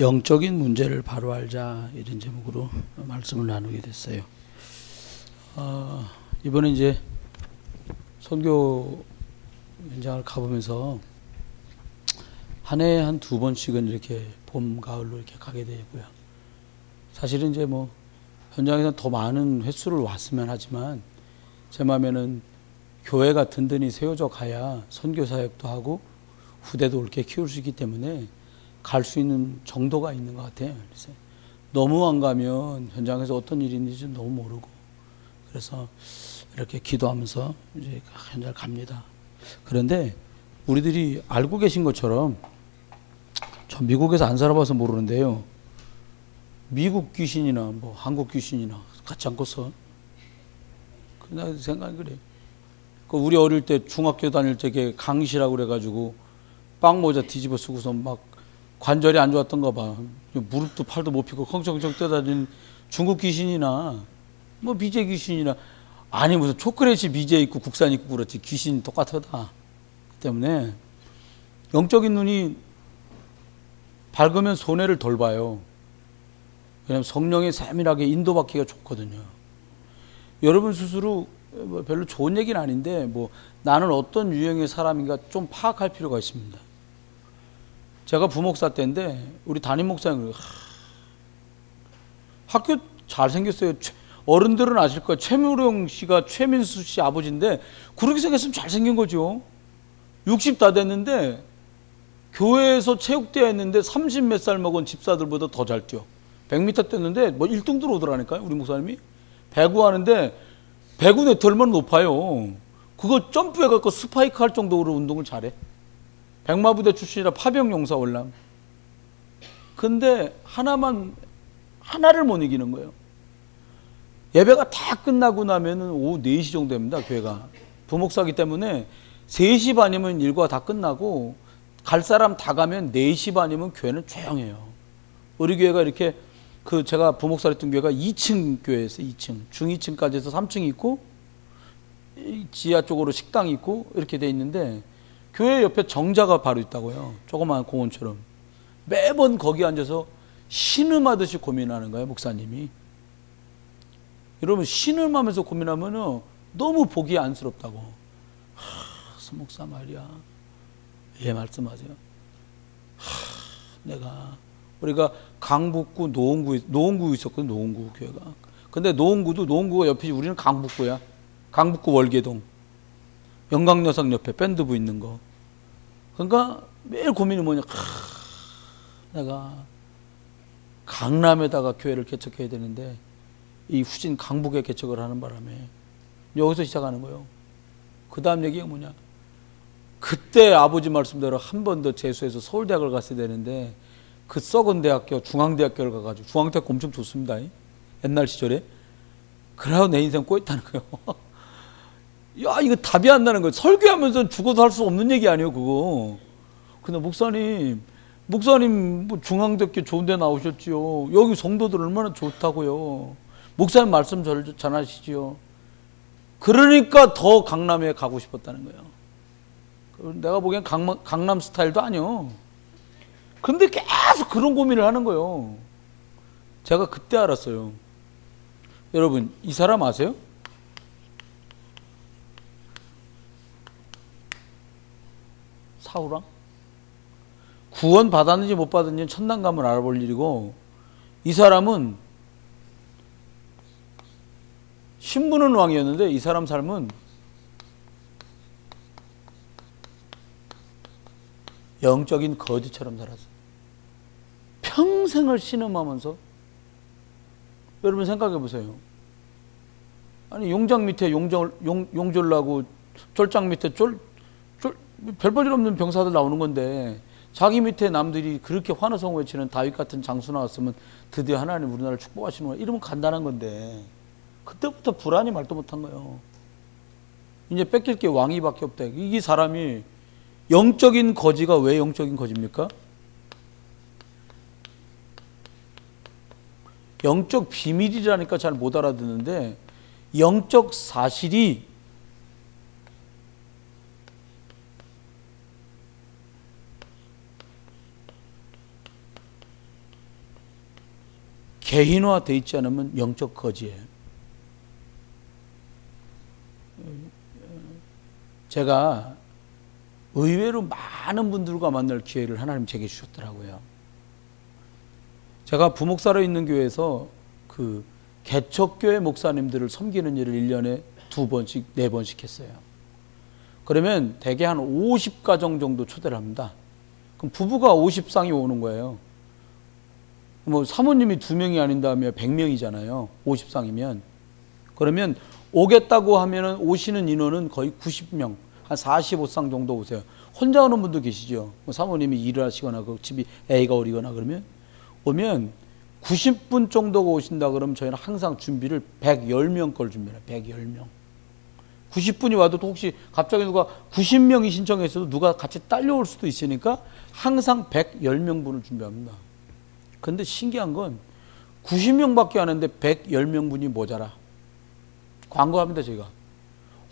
영적인 문제를 바로 알자, 이런 제목으로 말씀을 나누게 됐어요. 이번에 이제 선교 현장을 가보면서 한 해에 한 2번씩은 이렇게 봄, 가을로 이렇게 가게 되고요. 사실은 이제 뭐 현장에서 더 많은 횟수를 왔으면 하지만 제 마음에는 교회가 든든히 세워져 가야 선교 사역도 하고 후대도 옳게 키울 수 있기 때문에 갈 수 있는 정도가 있는 것 같아요. 그래서 너무 안 가면 현장에서 어떤 일이 있는지 너무 모르고, 그래서 이렇게 기도하면서 이제 현장을 갑니다. 그런데 우리들이 알고 계신 것처럼, 저 미국에서 안 살아봐서 모르는데요, 미국 귀신이나 뭐 한국 귀신이나 같지 않고서, 그냥 생각이 그래요. 우리 어릴 때 중학교 다닐 때 강시라고 그래가지고 빵 모자 뒤집어 쓰고서 막 관절이 안 좋았던가 봐. 무릎도 팔도 못 펴고 컹청컹청 뛰어다니는 중국 귀신이나 뭐 미제 귀신이나, 아니 무슨 초콜릿이 미제 있고 국산 있고 그렇지 귀신이 똑같다. 때문에 영적인 눈이 밝으면 손해를 덜 봐요. 왜냐하면 성령이 세밀하게 인도받기가 좋거든요. 여러분 스스로 별로 좋은 얘기는 아닌데, 뭐 나는 어떤 유형의 사람인가 좀 파악할 필요가 있습니다. 제가 부목사 때인데 우리 담임 목사님, 학교 잘생겼어요. 어른들은 아실 거예요. 최무령 씨가 최민수 씨 아버지인데 그렇게 생겼으면 잘생긴 거죠. 60 다 됐는데 교회에서 체육대회 했는데 30 몇 살 먹은 집사들보다 더 잘 뛰어. 100m 뛰었는데 뭐 1등 들어오더라니까요. 우리 목사님이 배구 하는데 배구 네트 얼마나 높아요. 그거 점프해갖고 스파이크 할 정도로 운동을 잘해. 백마부대 출신이라 파병용사 월남. 근데 하나를 못 이기는 거예요. 예배가 다 끝나고 나면은 오후 4시 정도 됩니다. 교회가 부목사기 때문에 3시 반이면 일과 다 끝나고 갈 사람 다 가면 4시 반이면 교회는 조용해요. 우리 교회가 이렇게, 제가 부목사 했던 교회가 2층 교회였어요. 2층 중2층까지 해서 3층이 있고 지하 쪽으로 식당이 있고 이렇게 돼 있는데, 교회 옆에 정자가 바로 있다고요. 조그마한 공원처럼. 매번 거기 앉아서 신음하듯이 고민하는 거예요, 목사님이. 여러분, 신음하면서 고민하면 너무 보기 안쓰럽다고. 목사 말이야, 예, 말씀하세요. 우리가 강북구 노원구 있었거든, 노원구 교회가. 근데 노원구가 옆이, 우리는 강북구야. 강북구 월계동. 영광여상 옆에 밴드부 있는 거. 그러니까 매일 고민이 뭐냐, 내가 강남에다가 교회를 개척해야 되는데 이 후진 강북에 개척을 하는 바람에 여기서 시작하는 거예요. 그 다음 얘기가 뭐냐, 그때 아버지 말씀대로 한 번 더 재수해서 서울대학을 갔어야 되는데 그 썩은 대학교 중앙대학교를 가가지고, 중앙대학교 엄청 좋습니다, 옛날 시절에. 그래야 내 인생 꼬였다는 거예요. 야, 이거 답이 안 나는 거예요. 설교하면서 죽어도 할 수 없는 얘기 아니에요, 그거. 근데 목사님 뭐 중앙대학교 좋은 데 나오셨지요. 여기 성도들 얼마나 좋다고요. 목사님 말씀 전하시지요. 그러니까 더 강남에 가고 싶었다는 거예요. 내가 보기엔 강남 스타일도 아니요. 근데 계속 그런 고민을 하는 거예요. 제가 그때 알았어요. 여러분, 이 사람 아세요? 사우랑? 구원 받았는지 못 받았는지 천당감을 알아볼 일이고, 이 사람은 신부는 왕이었는데 이 사람 삶은 영적인 거지처럼 살았어요. 평생을 신음하면서. 여러분 생각해 보세요. 아니, 용장 밑에 용졸라고 쫄장 밑에 별 볼 일 없는 병사들 나오는 건데, 자기 밑에 남들이 그렇게 환호성 외치는 다윗 같은 장수 나왔으면 드디어 하나님 우리나라를 축복하시는 거야, 이러면 간단한 건데, 그때부터 불안이 말도 못한 거예요. 이제 뺏길 게 왕위밖에 없다. 이 사람이 영적인 거지가 왜 영적인 거지입니까? 영적 비밀이라니까 잘 못 알아듣는데, 영적 사실이 개인화되어 있지 않으면 영적 거지예요. 제가 의외로 많은 분들과 만날 기회를 하나님 제게 주셨더라고요. 제가 부목사로 있는 교회에서 그 개척교회 목사님들을 섬기는 일을 1년에 2번씩 4번씩 했어요. 그러면 대개 한 50가정 정도 초대를 합니다. 그럼 부부가 50쌍이 오는 거예요. 뭐 사모님이 2명이 아닌 다음에 100명이잖아요. 50쌍이면. 그러면 오겠다고 하면은 오시는 인원은 거의 90명, 한 45쌍 정도 오세요. 혼자 오는 분도 계시죠. 뭐 사모님이 일을 하시거나 그 집이 애가 어리거나 그러면 오면 90분 정도가 오신다 그러면 저희는 항상 준비를 110명 걸 준비해요. 110명. 90분이 와도 또 혹시 갑자기 누가 90명이 신청했어도 누가 같이 딸려올 수도 있으니까 항상 110명분을 준비합니다. 그런데 신기한 건 90명밖에 안 하는데 110명분이 모자라. 광고합니다, 제가.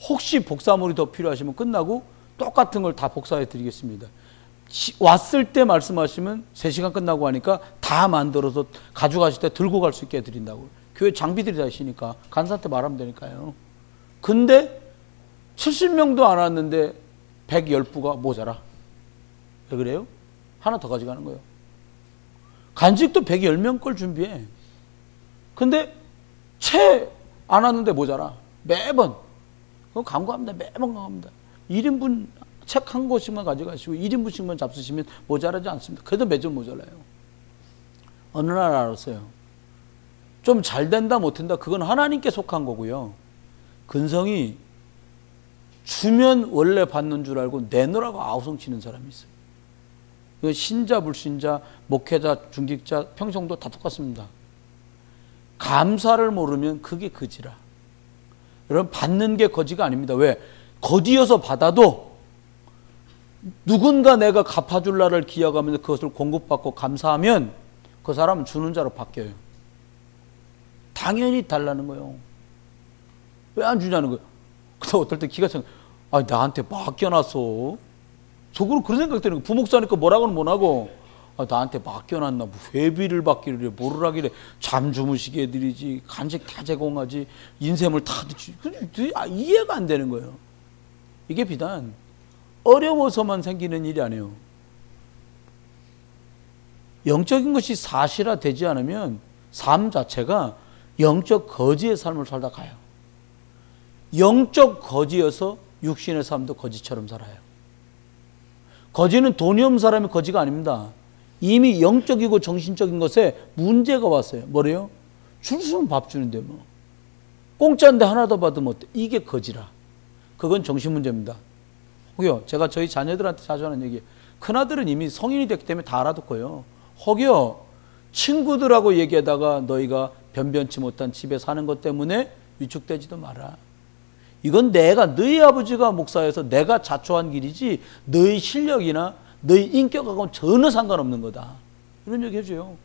혹시 복사물이 더 필요하시면 끝나고 똑같은 걸 다 복사해 드리겠습니다. 왔을 때 말씀하시면 3시간 끝나고 하니까 다 만들어서 가져가실 때 들고 갈 수 있게 해드린다고. 교회 장비들이 다 있으니까 간사한테 말하면 되니까요. 근데 70명도 안 왔는데 110부가 모자라. 왜 그래요? 하나 더 가져가는 거예요. 간직도 110명 걸 준비해. 근데 채 안 왔는데 모자라. 매번. 그거 광고합니다. 매번 광고합니다. 1인분 책 한 권씩만 가져가시고 1인분씩만 잡수시면 모자라지 않습니다. 그래도 매점 모자라요. 어느 날 알았어요. 좀 잘 된다 못 된다 그건 하나님께 속한 거고요. 근성이 주면 원래 받는 줄 알고 내놓으라고 아우성 치는 사람이 있어요. 이거 신자 불신자 목회자 중직자 평성도 다 똑같습니다. 감사를 모르면 그게 거지라. 여러분 받는 게 거지가 아닙니다. 왜? 거지여서 받아도 누군가 내가 갚아줄 날을 기약하면서 그것을 공급받고 감사하면 그 사람은 주는 자로 바뀌어요. 당연히 달라는 거예요. 왜 안 주냐는 거예요. 그래서 어떨 때 기가 차. 아, 나한테 맡겨놨어. 속으로 그런 생각 드는 거예요. 부목사니까 뭐라고는 못하고 아, 나한테 맡겨놨나. 뭐 회비를 받기를 뭐를 하길래 잠 주무시게 해드리지. 간식 다 제공하지. 인셈을 다 듣지. 이해가 안 되는 거예요. 이게 비단 어려워서만 생기는 일이 아니에요. 영적인 것이 사실화되지 않으면 삶 자체가 영적 거지의 삶을 살다 가요. 영적 거지여서 육신의 삶도 거지처럼 살아요. 거지는 돈이 없는 사람이 거지가 아닙니다. 이미 영적이고 정신적인 것에 문제가 왔어요. 뭐래요? 줄 수는 밥 주는데 뭐. 공짜인데 하나 더 받으면 어때? 이게 거지라. 그건 정신 문제입니다. 혹여 제가 저희 자녀들한테 자주 하는 얘기, 큰아들은 이미 성인이 됐기 때문에 다 알아듣고요. 혹여 친구들하고 얘기하다가 너희가 변변치 못한 집에 사는 것 때문에 위축되지도 마라. 이건 너희 아버지가 목사여서 내가 자초한 길이지 너희 실력이나 너희 인격하고는 전혀 상관없는 거다. 이런 얘기 해줘요.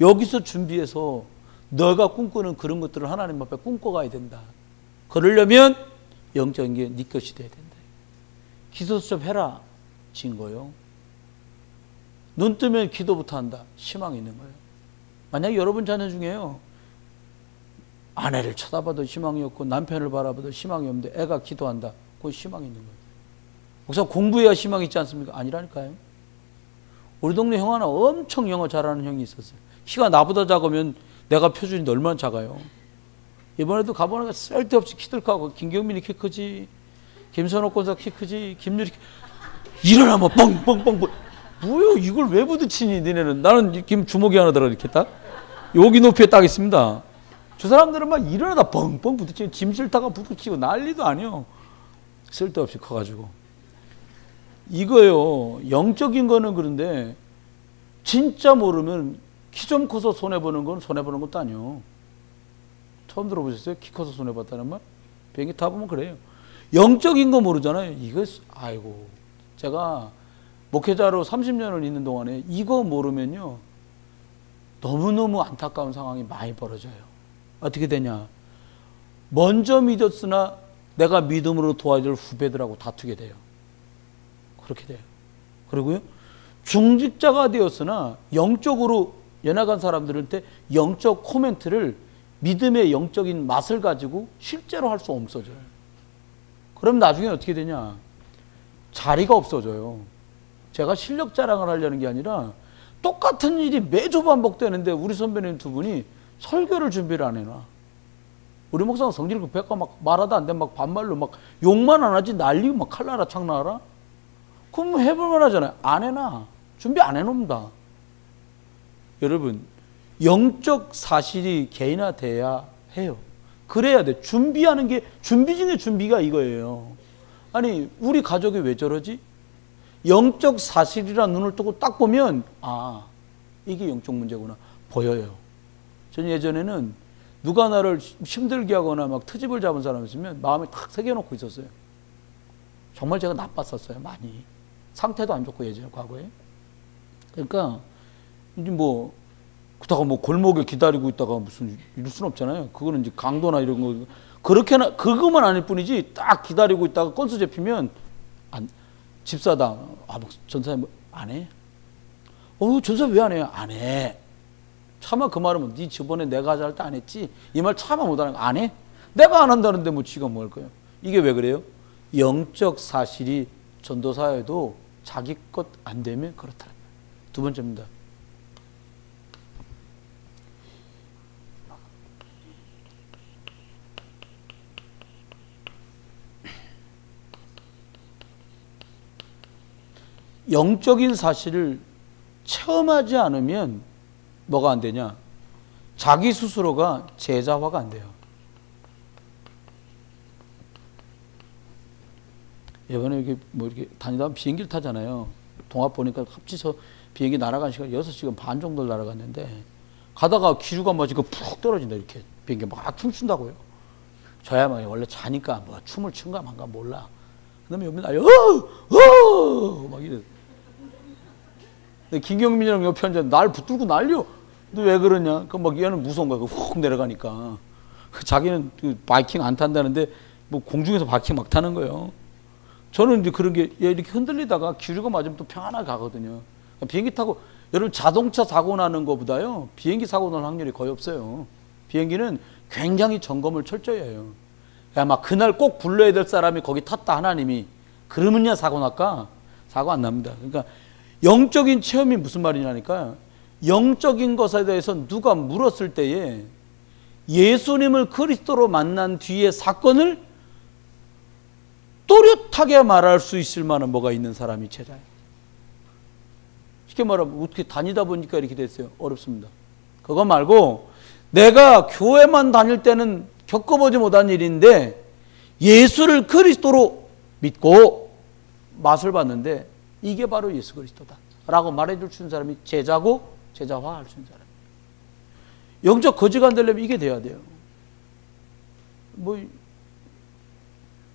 여기서 준비해서 너가 꿈꾸는 그런 것들을 하나님 앞에 꿈꿔가야 된다. 그러려면 영적인 게 네 것이 돼야 된다. 기도도 좀 해라. 진 거요. 눈 뜨면 기도부터 한다. 희망이 있는 거예요. 만약 여러분 자녀 중에요. 아내를 쳐다봐도 희망이 없고 남편을 바라봐도 희망이 없는데 애가 기도한다. 그건 희망이 있는 거예요. 목사 공부해야 희망이 있지 않습니까? 아니라니까요. 우리 동네 형 하나 엄청 영어 잘하는 형이 있었어요. 키가 나보다 작으면 내가 표준이 얼마나 작아요. 이번에도 가보니까 쓸데없이 키들 크고 김경민이 키 크지, 김선호 권사 키 크지, 김유리 일어나면 뻥뻥뻥 뭐요? 이걸 왜 부딪히니 니네는. 나는 김 주먹이 하나 들어 이렇게 딱 여기 높이에 딱 있습니다. 저 사람들은 막 일어나다 뻥뻥 부딪히고 짐 실다가 부딪히고 난리도 아니요. 쓸데없이 커가지고. 이거요. 영적인 거는 그런데 진짜 모르면 키 좀 커서 손해보는 건 손해보는 것도 아니요. 처음 들어보셨어요? 키 커서 손해봤다는 말? 비행기 타보면 그래요. 영적인 거 모르잖아요. 이거 아이고 제가 목회자로 30년을 있는 동안에 이거 모르면요. 너무너무 안타까운 상황이 많이 벌어져요. 어떻게 되냐. 먼저 믿었으나 내가 믿음으로 도와줄 후배들하고 다투게 돼요. 그렇게 돼요. 그리고요. 중직자가 되었으나 영적으로 연약한 사람들한테 영적 코멘트를 믿음의 영적인 맛을 가지고 실제로 할 수 없어져요. 그럼 나중에 어떻게 되냐? 자리가 없어져요. 제가 실력 자랑을 하려는 게 아니라 똑같은 일이 매주 반복되는데 우리 선배님 두 분이 설교를 준비를 안 해놔. 우리 목사는 성질 급해가 막 말하다 안 되면 막 반말로 막 욕만 안 하지 난리고 막 칼나라 창나라. 그럼 뭐 해볼만 하잖아요. 안 해놔. 준비 안 해놓습니다. 여러분, 영적 사실이 개인화돼야 해요. 그래야 돼. 준비하는 게 준비 중에 준비가 이거예요. 아니 우리 가족이 왜 저러지? 영적 사실이라 눈을 뜨고 딱 보면 아 이게 영적 문제구나 보여요. 저는 예전에는 누가 나를 힘들게 하거나 막 트집을 잡은 사람 있으면 마음에 탁 새겨놓고 있었어요. 정말 제가 나빴었어요. 많이. 상태도 안 좋고 예전에 과거에. 그러니까 이제 뭐 그다가 뭐 골목에 기다리고 있다가 무슨 이럴 수는 없잖아요. 그거는 이제 강도나 이런 거 그렇게나 그것만 아닐 뿐이지 딱 기다리고 있다가 건수 잡히면 안 집사다. 아, 뭐 전사님 뭐 안 해? 전사 왜 안 해요? 안 해. 차마 그 말은 네 저번에 내가 하자 할 때 안 했지. 이 말 차마 못하는 거 안 해? 내가 안 한다는데 뭐 지가 뭐 할 거예요? 이게 왜 그래요? 영적 사실이 전도사에도 자기 것 안 되면 그렇다. 두 번째입니다. 영적인 사실을 체험하지 않으면 뭐가 안 되냐? 자기 스스로가 제자화가 안 돼요. 이번에 이렇게 뭐 이렇게 다니다 비행기를 타잖아요. 동합 보니까 합치서 비행기 날아간 시간 6시간 반 정도 날아갔는데 가다가 기류가 맞으니까 푹 떨어진다 이렇게 비행기 막 춤춘다고요. 저야 뭐 원래 자니까 뭐 춤을 춘가 만가 몰라. 그다음에 옆에 나요 막 이래. 김경민이랑 옆에 앉아 날 붙들고 날려. 너 왜 그러냐? 그 막 얘는 무서운 거야. 훅 내려가니까. 자기는 그 바이킹 안 탄다는데 뭐 공중에서 바이킹 막 타는 거예요. 저는 이제 그런 게 이렇게 흔들리다가 기류가 맞으면 또 평안하게 가거든요. 비행기 타고 여러분 자동차 사고 나는 것보다요 비행기 사고 날 확률이 거의 없어요. 비행기는 굉장히 점검을 철저히 해요. 막 그날 꼭 불러야 될 사람이 거기 탔다 하나님이 그러면야 사고 날까? 사고 안 납니다. 그러니까 영적인 체험이 무슨 말이냐니까 영적인 것에 대해서 누가 물었을 때에 예수님을 그리스도로 만난 뒤의 사건을 또렷하게 말할 수 있을 만한 뭐가 있는 사람이 제자예요. 쉽게 말하면 어떻게 다니다 보니까 이렇게 됐어요. 어렵습니다. 그거 말고 내가 교회만 다닐 때는 겪어보지 못한 일인데 예수를 그리스도로 믿고 맛을 봤는데 이게 바로 예수 그리스도다 라고 말해줄 수 있는 사람이 제자고 제자화할 수 있는 사람이에요. 영적 거지가 안 되려면 이게 돼야 돼요. 뭐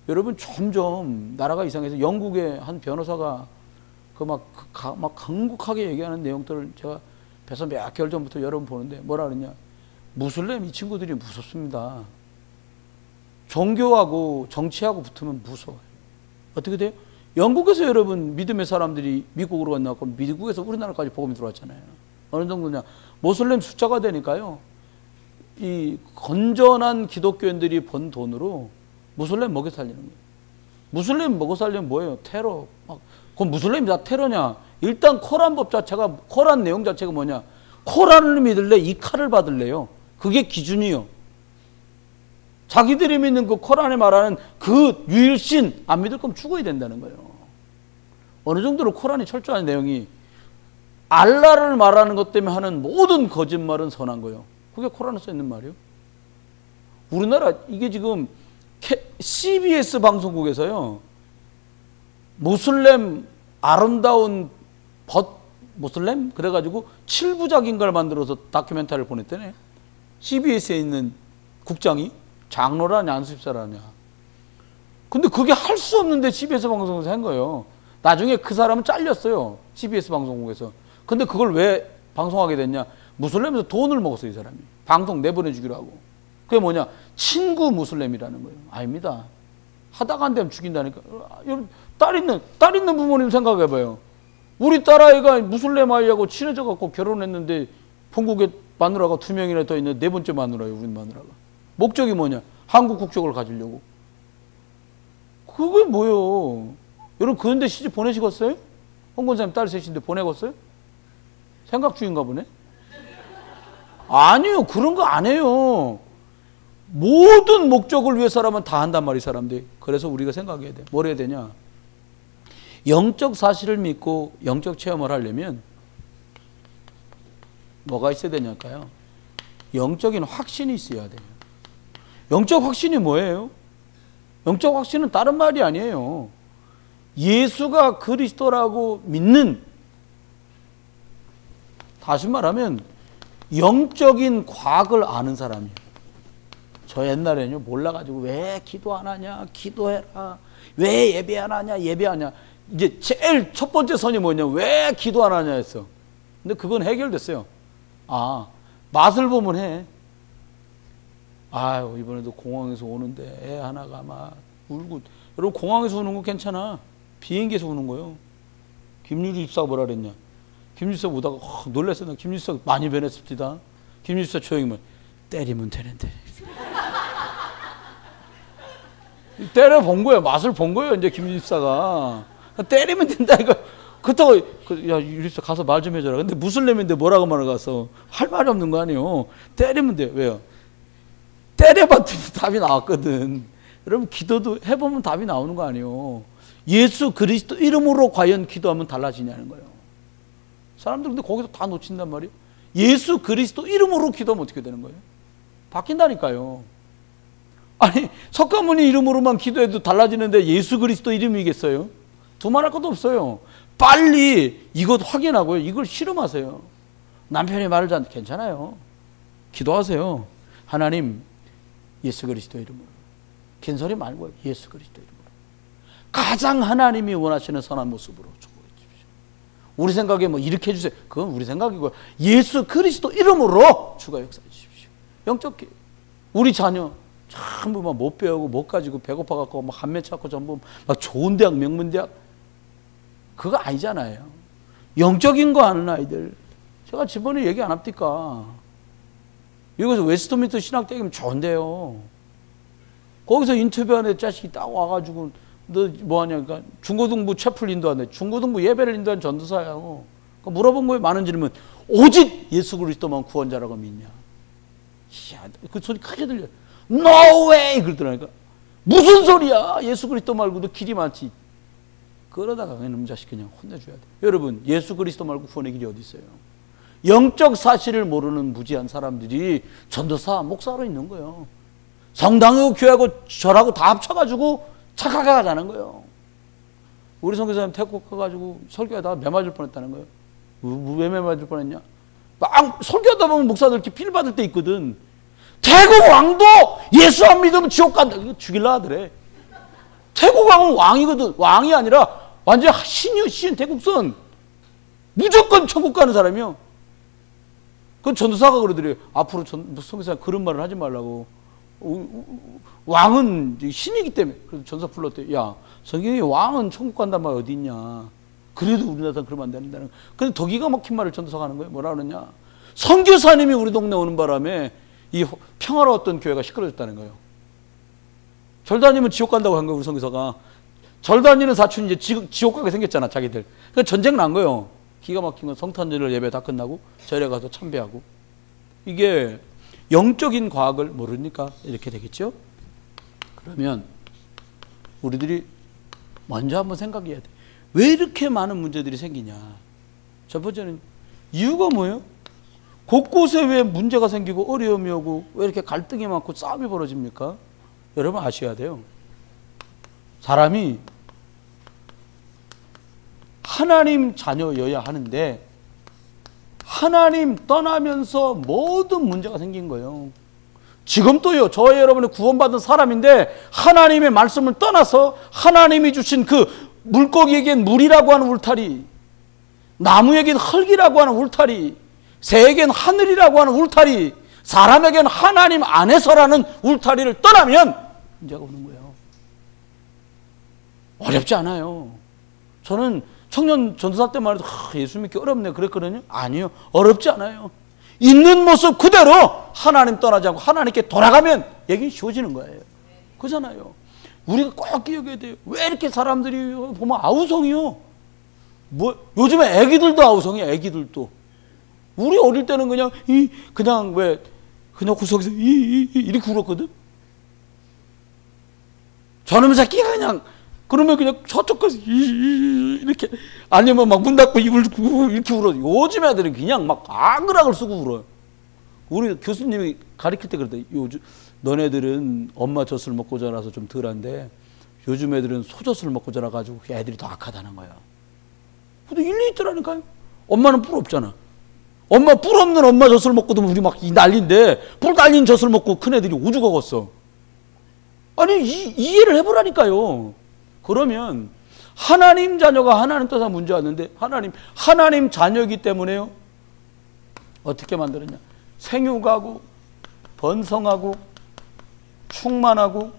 여러분 점점 나라가 이상해서 영국의 한 변호사가 막 강국하게 얘기하는 내용들을 제가 뵈서 몇 개월 전부터 여러분 보는데 뭐라 그러냐. 무슬림 이 친구들이 무섭습니다. 종교하고 정치하고 붙으면 무서워요. 어떻게 돼요? 영국에서 여러분 믿음의 사람들이 미국으로 갔나고 미국에서 우리나라까지 복음이 들어왔잖아요. 어느 정도냐. 모슬렘 숫자가 되니까요. 이 건전한 기독교인들이 번 돈으로 무슬림 먹여 살리는 거예요. 무슬림 먹여 살리면 뭐예요? 테러. 그럼 무슬림이 다 테러냐? 일단 코란법 자체가 코란 내용 자체가 뭐냐? 코란을 믿을래? 이 칼을 받을래요? 그게 기준이요. 자기들이 믿는 그 코란에 말하는 그 유일신 안 믿을 거면 죽어야 된다는 거예요. 어느 정도로 코란이 철저한 내용이 알라를 말하는 것 때문에 하는 모든 거짓말은 선한 거예요. 그게 코란에 써 있는 말이에요. 우리나라 이게 지금 CBS 방송국에서요. 무슬림 아름다운 무슬림 그래가지고 7부작인가를 만들어서 다큐멘터리를 보냈대네. CBS에 있는 국장이 장로라냐 안수집사라냐. 근데 그게 할 수 없는데 CBS 방송에서 한 거예요. 나중에 그 사람은 잘렸어요. CBS 방송국에서. 근데 그걸 왜 방송하게 됐냐. 무슬림에서 돈을 먹었어요. 이 사람이. 방송 내보내주기로 하고. 그게 뭐냐. 친구 무슬림이라는 거예요. 아닙니다. 하다가 안 되면 죽인다니까. 여러분 딸 있는 부모님 생각해봐요. 우리 딸아이가 무슬림 아이하고 친해져 갖고 결혼했는데 본국에 마누라가 2명이나 더 있는데 4번째 마누라예요. 우리 마누라가. 목적이 뭐냐? 한국 국적을 가지려고. 그게 뭐예요? 여러분 그런데 시집 보내시겠어요? 홍 권사님 딸 셋인데 보내겠어요? 생각 중인가 보네? 아니요. 그런 거 안 해요. 모든 목적을 위해서라면 다 한단 말이에요. 사람들이. 그래서 우리가 생각해야 돼. 뭘 해야 되냐? 영적 사실을 믿고 영적 체험을 하려면 뭐가 있어야 되냐까요? 영적인 확신이 있어야 돼요. 영적 확신이 뭐예요? 영적 확신은 다른 말이 아니에요. 예수가 그리스도라고 믿는, 다시 말하면 영적인 과학을 아는 사람이에요. 저 옛날에는요 몰라가지고 왜 기도 안 하냐, 기도해라. 왜 예배 안 하냐, 예배하냐. 이제 제일 첫 번째 선이 뭐냐, 왜 기도 안 하냐 했어. 근데 그건 해결됐어요. 아, 맛을 보면 해. 아유, 이번에도 공항에서 오는데 애 하나가 막 울고. 여러분 공항에서 우는 거 괜찮아. 비행기에서 우는 거예요. 김유리 집사가 뭐라 그랬냐. 김유리 집사 오다가 놀랐어. 나 김유리 집사 많이 변했습니다. 김유리 집사 조용히 말, 때리면 되는데. 때려본 거예요. 맛을 본 거예요. 이제 김유리 집사가. 때리면 된다 이거. 그렇다고 야 유리 집사 가서 말 좀 해줘라. 근데 무슬림인데 뭐라고 말을 가서 할 말이 없는 거 아니에요. 때리면 돼. 왜요? 때려봤더니 답이 나왔거든. 여러분 기도도 해보면 답이 나오는 거 아니에요. 예수 그리스도 이름으로 과연 기도하면 달라지냐는 거예요. 사람들 근데 거기서 다 놓친단 말이에요. 예수 그리스도 이름으로 기도하면 어떻게 되는 거예요? 바뀐다니까요. 아니 석가모니 이름으로만 기도해도 달라지는데 예수 그리스도 이름이겠어요? 두말할 것도 없어요. 빨리 이것 확인하고요. 이걸 실험하세요. 남편이 말을 잘 괜찮아요. 기도하세요. 하나님 예수 그리스도 이름으로. 긴 소리 말고요. 예수 그리스도 이름으로. 가장 하나님이 원하시는 선한 모습으로 축복해 주십시오. 우리 생각에 뭐 이렇게 해주세요. 그건 우리 생각이고요. 예수 그리스도 이름으로 주가 역사해 주십시오. 영적 기회. 우리 자녀 전부 막 못 배우고 못 가지고 배고파갖고 막 한매 찾고 전부 막 좋은 대학 명문대학 그거 아니잖아요. 영적인 거 아는 아이들 제가 집안에 얘기 안 합니까? 여기서 웨스트민스터 신학대학이면 좋은데요. 거기서 인터뷰하는 자식이 딱 와가지고 너 뭐하냐 그러니까 중고등부 채플 인도하네. 중고등부 예배를 인도한 전도사예요. 그러니까 물어본 거에 많은 질문. 오직 예수 그리스도만 구원자라고 믿냐? 이야, 그 소리 크게 들려. No way! 그러더라니까. 무슨 소리야? 예수 그리스도 말고도 길이 많지. 그러다가 그놈 자식 그냥 혼내줘야 돼. 여러분 예수 그리스도 말고 구원의 길이 어디 있어요? 영적 사실을 모르는 무지한 사람들이 전도사, 목사로 있는 거예요. 성당하고 교회하고 절하고 다 합쳐가지고 착하게 하자는 거예요. 우리 선교사님 태국 가가지고 설교하다가 매 맞을 뻔했다는 거예요. 왜 매 맞을 뻔했냐? 막 설교하다 보면 목사들 이렇게 필 받을 때 있거든. 태국 왕도 예수 안 믿으면 지옥 간다. 이거 죽일라 하더래. 태국 왕은 왕이거든. 왕이 아니라 완전 신이요, 신, 태국선. 무조건 천국 가는 사람이요. 그 전도사가 그러더래요. 앞으로 선교사님 그런 말을 하지 말라고. 왕은 신이기 때문에. 그래서 전사 불렀대. 야, 성경에 왕은 천국 간단 말 어디 있냐. 그래도 우리나라는 그러면 안 된다는. 근데 더 기가 막힌 말을 전도사가 하는 거예요. 뭐라 그러냐. 선교사님이 우리 동네 오는 바람에 이 평화로웠던 교회가 시끄러졌다는 거예요. 절 다니면 지옥 간다고 한 거예요. 우리 선교사가. 절 다니는 사촌이 이제 지옥 가게 생겼잖아. 자기들. 그러니까 전쟁 난 거예요. 기가 막힌 건 성탄절 예배 다 끝나고 절에 가서 참배하고. 이게 영적인 과학을 모르니까 이렇게 되겠죠. 그러면 우리들이 먼저 한번 생각해야 돼. 왜 이렇게 많은 문제들이 생기냐. 첫 번째는 이유가 뭐예요? 곳곳에 왜 문제가 생기고 어려움이 오고 왜 이렇게 갈등이 많고 싸움이 벌어집니까? 여러분 아셔야 돼요. 사람이 하나님 자녀여야 하는데 하나님 떠나면서 모든 문제가 생긴 거예요. 지금도요. 저와 여러분이 구원받은 사람인데 하나님의 말씀을 떠나서 하나님이 주신 그 물고기에겐 물이라고 하는 울타리, 나무에겐 흙이라고 하는 울타리, 새에겐 하늘이라고 하는 울타리, 사람에겐 하나님 안에서라는 울타리를 떠나면 문제가 오는 거예요. 어렵지 않아요. 저는 청년 전도사 때만 해도 예수 믿기 어렵네 그랬거든요. 아니요. 어렵지 않아요. 있는 모습 그대로 하나님 떠나지 않고 하나님께 돌아가면 얘기는 쉬워지는 거예요. 그잖아요. 우리가 꼭 기억해야 돼요. 왜 이렇게 사람들이 보면 아우성이요. 뭐 요즘에 애기들도 아우성이야. 애기들도. 우리 어릴 때는 그냥 구석에서 이렇게 울었거든. 저놈 새끼가 그러면 그냥 저쪽 가서 이렇게, 아니면 막 문 닫고 입을 이렇게 울어. 요즘 애들은 그냥 막 아글아글 쓰고 울어요. 우리 교수님이 가르칠 때 그랬대. 요즘 너네들은 엄마 젖을 먹고 자라서 좀 덜한데 요즘 애들은 소젖을 먹고 자라가지고 애들이 더 악하다는 거야. 근데 일리 있더라니까요. 엄마는 뿔 없잖아. 뿔 없는 엄마 젖을 먹고도 우리 막 난리인데, 뿔 달린 젖을 먹고 큰 애들이 오죽 먹었어. 아니 이해를 해보라니까요. 그러면 하나님 자녀가 하나님 뜻에 문제 왔는데, 하나님 자녀이기 때문에요, 어떻게 만들었냐? 생육하고 번성하고 충만하고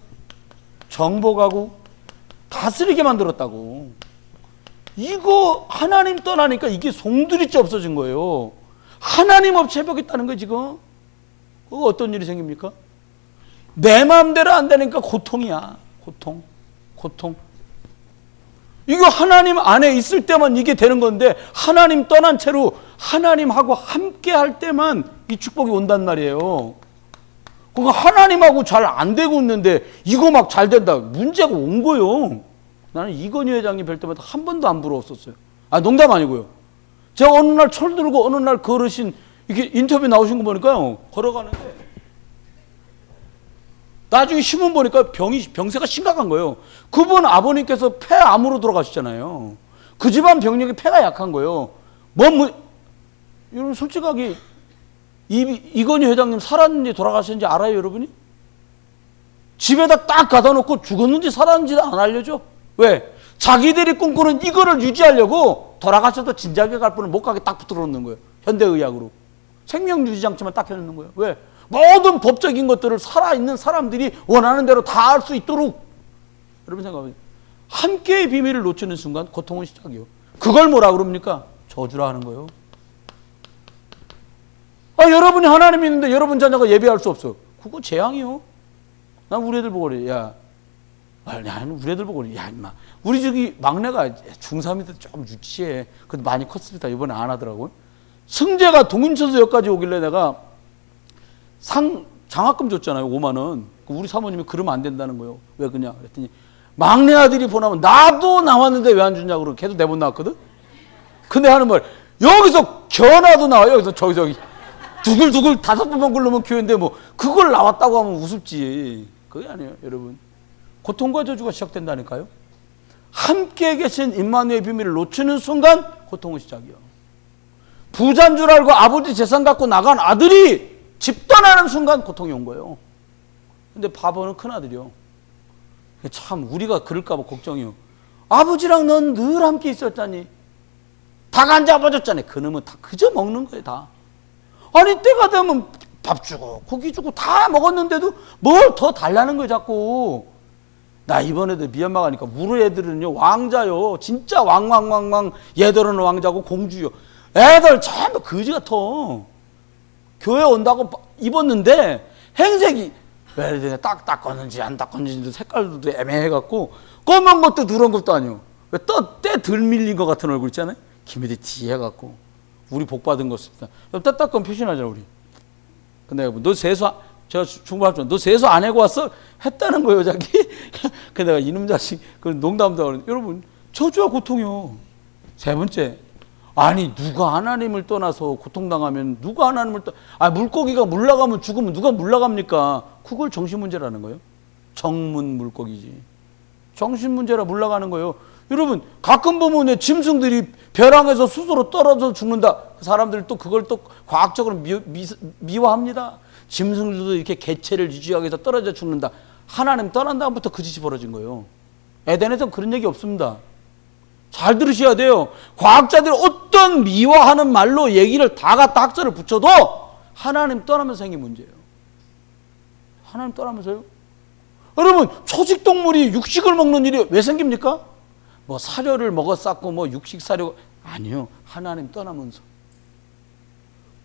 정복하고 다스리게 만들었다고. 이거 하나님 떠나니까 이게 송두리째 없어진 거예요. 하나님 없이 해보겠다는 거 지금. 그거 어떤 일이 생깁니까? 내 마음대로 안 되니까 고통이야. 고통. 이거 하나님 안에 있을 때만 이게 되는 건데, 하나님 떠난 채로 하나님하고 함께 할 때만 이 축복이 온단 말이에요. 그거 하나님하고 잘 안 되고 있는데 이거 막 잘 된다. 문제가 온 거예요. 나는 이건희 회장님 뵐 때마다 한 번도 안 부러웠었어요. 농담 아니고요. 제가 어느 날 철 들고 어느 날 걸으신, 이렇게 인터뷰 나오신 거 보니까요, 걸어가는데 나중에 신문 보니까 병세가 심각한 거예요. 그분 아버님께서 폐암으로 돌아가셨잖아요. 그 집안 병력이 폐가 약한 거예요. 여러분 솔직하게 이건희 회장님 살았는지 돌아가셨는지 알아요, 여러분이? 집에다 딱 가다 놓고 죽었는지 살았는지 안 알려줘. 왜? 자기들이 꿈꾸는 이거를 유지하려고 돌아가셔도 진작에 갈 분을 못 가게 딱 붙들어 놓는 거예요. 현대의학으로. 생명유지장치만 딱 해놓는 거예요. 왜? 모든 법적인 것들을 살아있는 사람들이 원하는 대로 다 할 수 있도록. 여러분 생각해보세요. 함께의 비밀을 놓치는 순간 고통은 시작이요. 그걸 뭐라 그럽니까? 저주라 하는 거예요. 여러분이 하나님이 있는데 여러분 자녀가 예배할 수 없어. 그거 재앙이요. 난 우리 애들 보고 그래. 우리 애들 보고 그래. 임마. 우리 저기 막내가 중3인데 좀 유치해. 근데 많이 컸습니다. 이번에 안 하더라고요. 승재가 동인천서 여기까지 오길래 내가 장학금 줬잖아요. 5만 원. 우리 사모님이 그러면 안 된다는 거예요. 왜 그러냐 그랬더니, 막내 아들이 보나면 나도 나왔는데 왜 안 주냐고 그러고 걔도 내본 나왔거든. 근데 하는 말, 여기서 견아도 나와요. 여기서 저기 두글두글 5번만 굴르면 교회인데 뭐 그걸 나왔다고 하면 우습지. 그게 아니에요, 여러분. 고통과 저주가 시작된다니까요. 함께 계신 임마누엘 비밀을 놓치는 순간 고통은 시작이요. 부자인 줄 알고 아버지 재산 갖고 나간 아들이 집 떠나는 순간 고통이 온 거예요. 근데 바보는 큰아들이요. 참 우리가 그럴까 봐 걱정이요. 아버지랑 넌 늘 함께 있었잖니. 닭 안 잡아줬잖니. 그놈은 다 그저 먹는 거예요, 다. 아니 때가 되면 밥 주고 고기 주고 다 먹었는데도 뭘 더 달라는 거예요, 자꾸. 나 이번에도 미얀마 가니까 우리 애들은요, 왕자요. 진짜 왕. 얘들은 왕자고 공주요. 애들 전부 거지 같아. 교회 온다고 입었는데 행색이 왜 딱 닦았는지 안 닦았는지 색깔도 애매해갖고, 검은 것도 누런 것도 아니요. 왜 때 덜 밀린 것 같은 얼굴 있잖아요. 김혜대 뒤해갖고 우리 복 받은 거 같습니다. 딱 표시나잖아 우리. 근데 너 세수, 제가 중국할 너 세수 안 해고 왔어? 했다는 거예요, 자기. 근데 내가 이놈 자식, 그 농담도 하는데, 여러분 저주와 고통이요. 세 번째, 아니 누가 하나님을 떠나서 고통당하면 누가 하나님을 물고기가 물 나가면 죽으면 누가 물 나갑니까? 그걸 정신문제라는 거예요. 정문 물고기지. 정신문제라 물 나가는 거예요. 여러분 가끔 보면 짐승들이 벼랑에서 스스로 떨어져 죽는다. 사람들이 또 그걸 또 과학적으로 미화합니다. 짐승들도 이렇게 개체를 유지하기 위해서 떨어져 죽는다. 하나님 떠난 다음부터 그 짓이 벌어진 거예요. 에덴에서는 그런 얘기 없습니다. 잘 들으셔야 돼요. 과학자들이 어떤 미화하는 말로 얘기를 다 갖다 학설을 붙여도 하나님 떠나면서 생긴 문제예요. 하나님 떠나면서요. 여러분 초식동물이 육식을 먹는 일이 왜 생깁니까? 뭐 사료를 먹어 쌓고 뭐 육식 사료, 아니요. 하나님 떠나면서.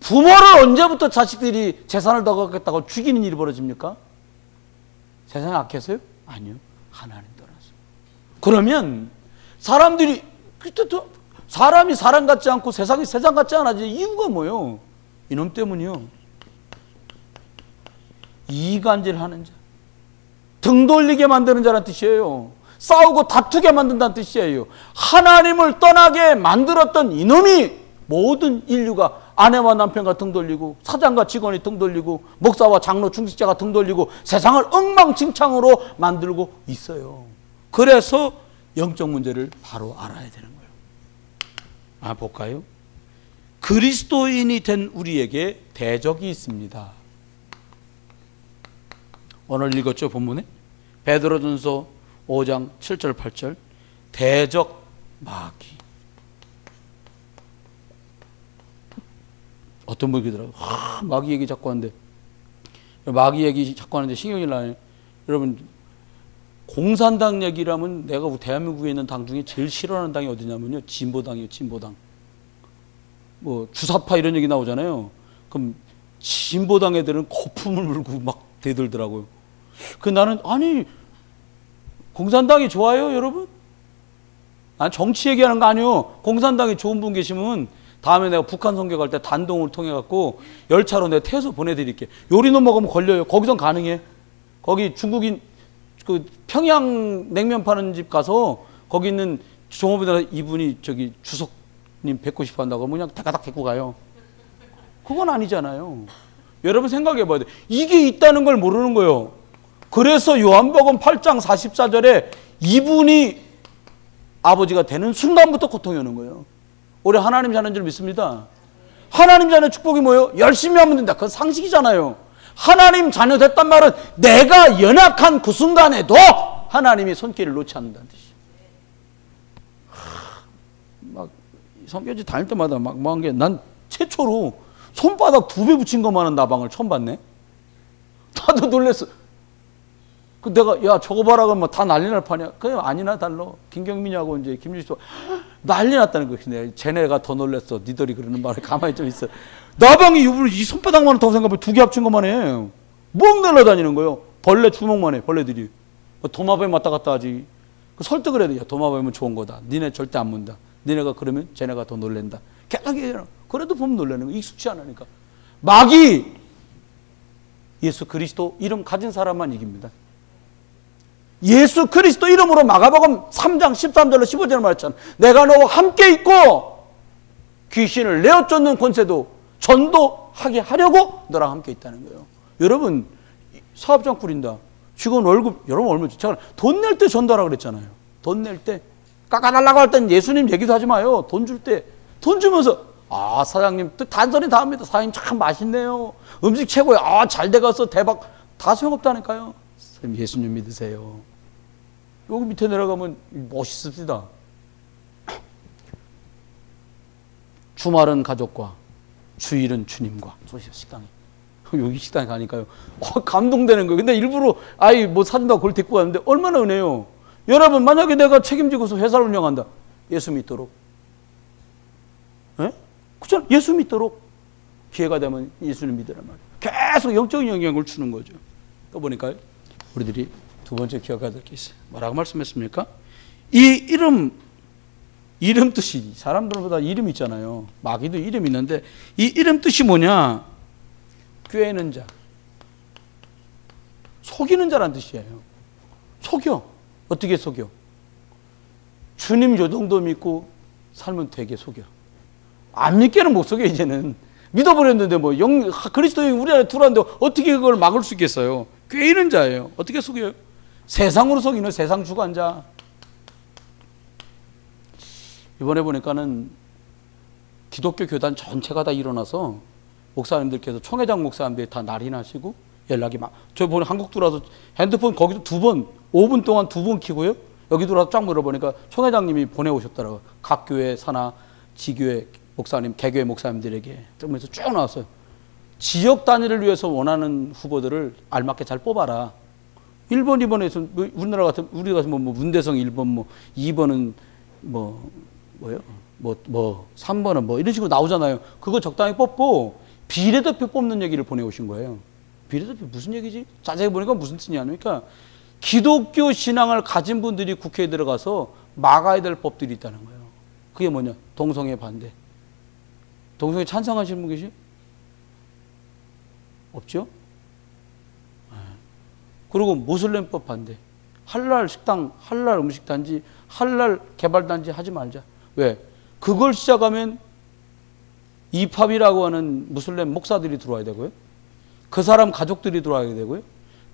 부모를 언제부터 자식들이 재산을 더 갖겠다고 죽이는 일이 벌어집니까? 세상에 악해서요? 아니요. 하나님 떠나서. 그러면 사람들이 사람이 사람 같지 않고 세상이 세상 같지 않아지 이유가 뭐예요? 이놈 때문이요. 이간질하는 자, 등 돌리게 만드는 자라는 뜻이에요. 싸우고 다투게 만든다는 뜻이에요. 하나님을 떠나게 만들었던 이놈이 모든 인류가 아내와 남편과 등 돌리고 사장과 직원이 등 돌리고 목사와 장로 중직자가 등 돌리고 세상을 엉망진창으로 만들고 있어요. 그래서 영적 문제를 바로 알아야 되는 거예요. 볼까요? 그리스도인이 된 우리에게 대적이 있습니다. 오늘 읽었죠, 본문에? 베드로전서 5장 7절 8절 대적 마귀. 어떤 분이 그러더라고요. 마귀 얘기 자꾸 하는데, 마귀 얘기 자꾸 하는데 신경이 나네. 여러분, 공산당 얘기라면 내가 대한민국에 있는 당 중에 제일 싫어하는 당이 어디냐면요, 진보당이에요. 진보당. 뭐 주사파 이런 얘기 나오잖아요. 그럼 진보당 애들은 거품을 물고 막 대들더라고요. 나는 아니 공산당이 좋아요, 여러분? 정치 얘기하는 거 아니에요. 공산당이 좋은 분 계시면 다음에 내가 북한 선교 갈 때 단동을 통해 갖고 열차로 내가 태워서 보내드릴게. 요리 넘어가면 걸려요. 거기선 가능해. 거기 중국인 그 평양 냉면 파는 집 가서 거기 있는 종업원들 이분이 저기 주석님 뵙고 싶어 한다고 하면 그냥 대가닥 데리고 가요. 그건 아니잖아요. 여러분 생각해 봐야 돼. 이게 있다는 걸 모르는 거예요. 그래서 요한복음 8장 44절에 이분이 아버지가 되는 순간부터 고통이 오는 거예요. 우리 하나님 자녀인 줄 믿습니다. 하나님 자녀 축복이 뭐예요? 열심히 하면 된다. 그건 상식이잖아요. 하나님 자녀 됐단 말은 내가 연약한 그 순간에도 하나님이 손길을 놓지 않는다는 뜻이에요. 막 성교지 다닐 때마다 막 한 게 난 최초로 손바닥 2배 붙인 것만한 나방을 처음 봤네. 나도 놀랬어. 내가 야 저거 봐라 그러면 다 난리 날 판이야. 그냥 아니나 달러. 김경민이하고 이제 김주식도 난리 났다는 거지. 쟤네가 더 놀랬어. 니들이 그러는 말에 가만히 좀 있어. 나방이 이 손바닥만 하다고 생각하면 2개 합친 것만 해. 멍 날라다니는 거예요. 벌레 주먹만 해. 벌레들이. 도마뱀 왔다 갔다 하지. 설득을 해야 돼. 야, 도마뱀은 좋은 거다. 니네 절대 안 문다. 니네가 그러면 쟤네가 더 놀랜다. 계속 얘기해요. 그래도 보면 놀라는 거. 익숙치 않으니까. 마귀 예수 그리스도 이름 가진 사람만 이깁니다. 예수 그리스도 이름으로 마가복음 3장 13절로 15절을 말했잖아. 내가 너와 함께 있고 귀신을 내어 쫓는 권세도 전도하게 하려고 너랑 함께 있다는 거예요. 여러분 사업장 꾸린다. 직원 월급 여러분 얼마 주? 돈 낼 때 전도하라고 그랬잖아요. 돈 낼 때 깎아달라고 할 땐 예수님 얘기도 하지 마요. 돈 줄 때 돈 주면서 사장님 단소리 다 합니다. 사장님 참 맛있네요. 음식 최고예요. 잘 돼가서 대박. 다 소용없다니까요. 예수님 믿으세요. 여기 밑에 내려가면 멋있습니다. 주말은 가족과 주일은 주님과. 식당에. 여기 식당에 가니까요. 감동되는 거예요. 근데 일부러 뭐 사준다고 그걸 데리고 가는데 얼마나 은혜요. 여러분 만약에 내가 책임지고서 회사를 운영한다. 예수 믿도록. 예? 그렇죠? 예수 믿도록. 기회가 되면 예수님 믿으란 말이에요. 계속 영적인 영향을 주는 거죠. 또 보니까요. 우리들이 두 번째 기억해야 될 게 있어요. 뭐라고 말씀했습니까? 이 이름 뜻이 사람들보다 이름 있잖아요. 마귀도 이름 있는데 이 이름 뜻이 뭐냐? 꾀는 자, 속이는 자란 뜻이에요. 속여. 어떻게 속여? 주님 요 정도 믿고 살면 되게 속여. 안 믿게는 못 속여. 이제는 믿어버렸는데 그리스도의 우리 안에 들어왔는데 어떻게 그걸 막을 수 있겠어요? 꾀이는 자예요. 어떻게 속여요? 세상으로 속이는 세상 주관자. 이번에 보니까는 기독교 교단 전체가 다 일어나서 목사님들께서 총회장 목사님들이 다 날이 나시고 연락이 저 보니 한국 들어와서 핸드폰 거기서 5분 동안 2번 키고요. 여기 들어와서 쫙 물어보니까 총회장님이 보내오셨더라고요. 각 교회 산하 지교회 목사님, 개교회 목사님들에게 그러면서 쭉 나왔어요. 지역 단위를 위해서 원하는 후보들을 알맞게 잘 뽑아라. 1번, 2번에서 우리나라 같은 우리 같은 문대성 1번 2번은 뭐요? 3번은 이런 식으로 나오잖아요. 그거 적당히 뽑고 비례대표 뽑는 얘기를 보내오신 거예요. 비례대표 무슨 얘기지? 자세히 보니까 무슨 뜻이냐. 그러니까 기독교 신앙을 가진 분들이 국회에 들어가서 막아야 될 법들이 있다는 거예요. 그게 뭐냐? 동성애 반대. 동성애 찬성하시는 분 계시? 없죠? 그리고 모슬렘법 반대. 할랄 식당, 할랄 음식단지, 할랄 개발단지 하지 말자. 왜? 그걸 시작하면 이팝이라고 하는 무슬림 목사들이 들어와야 되고요. 그 사람 가족들이 들어와야 되고요.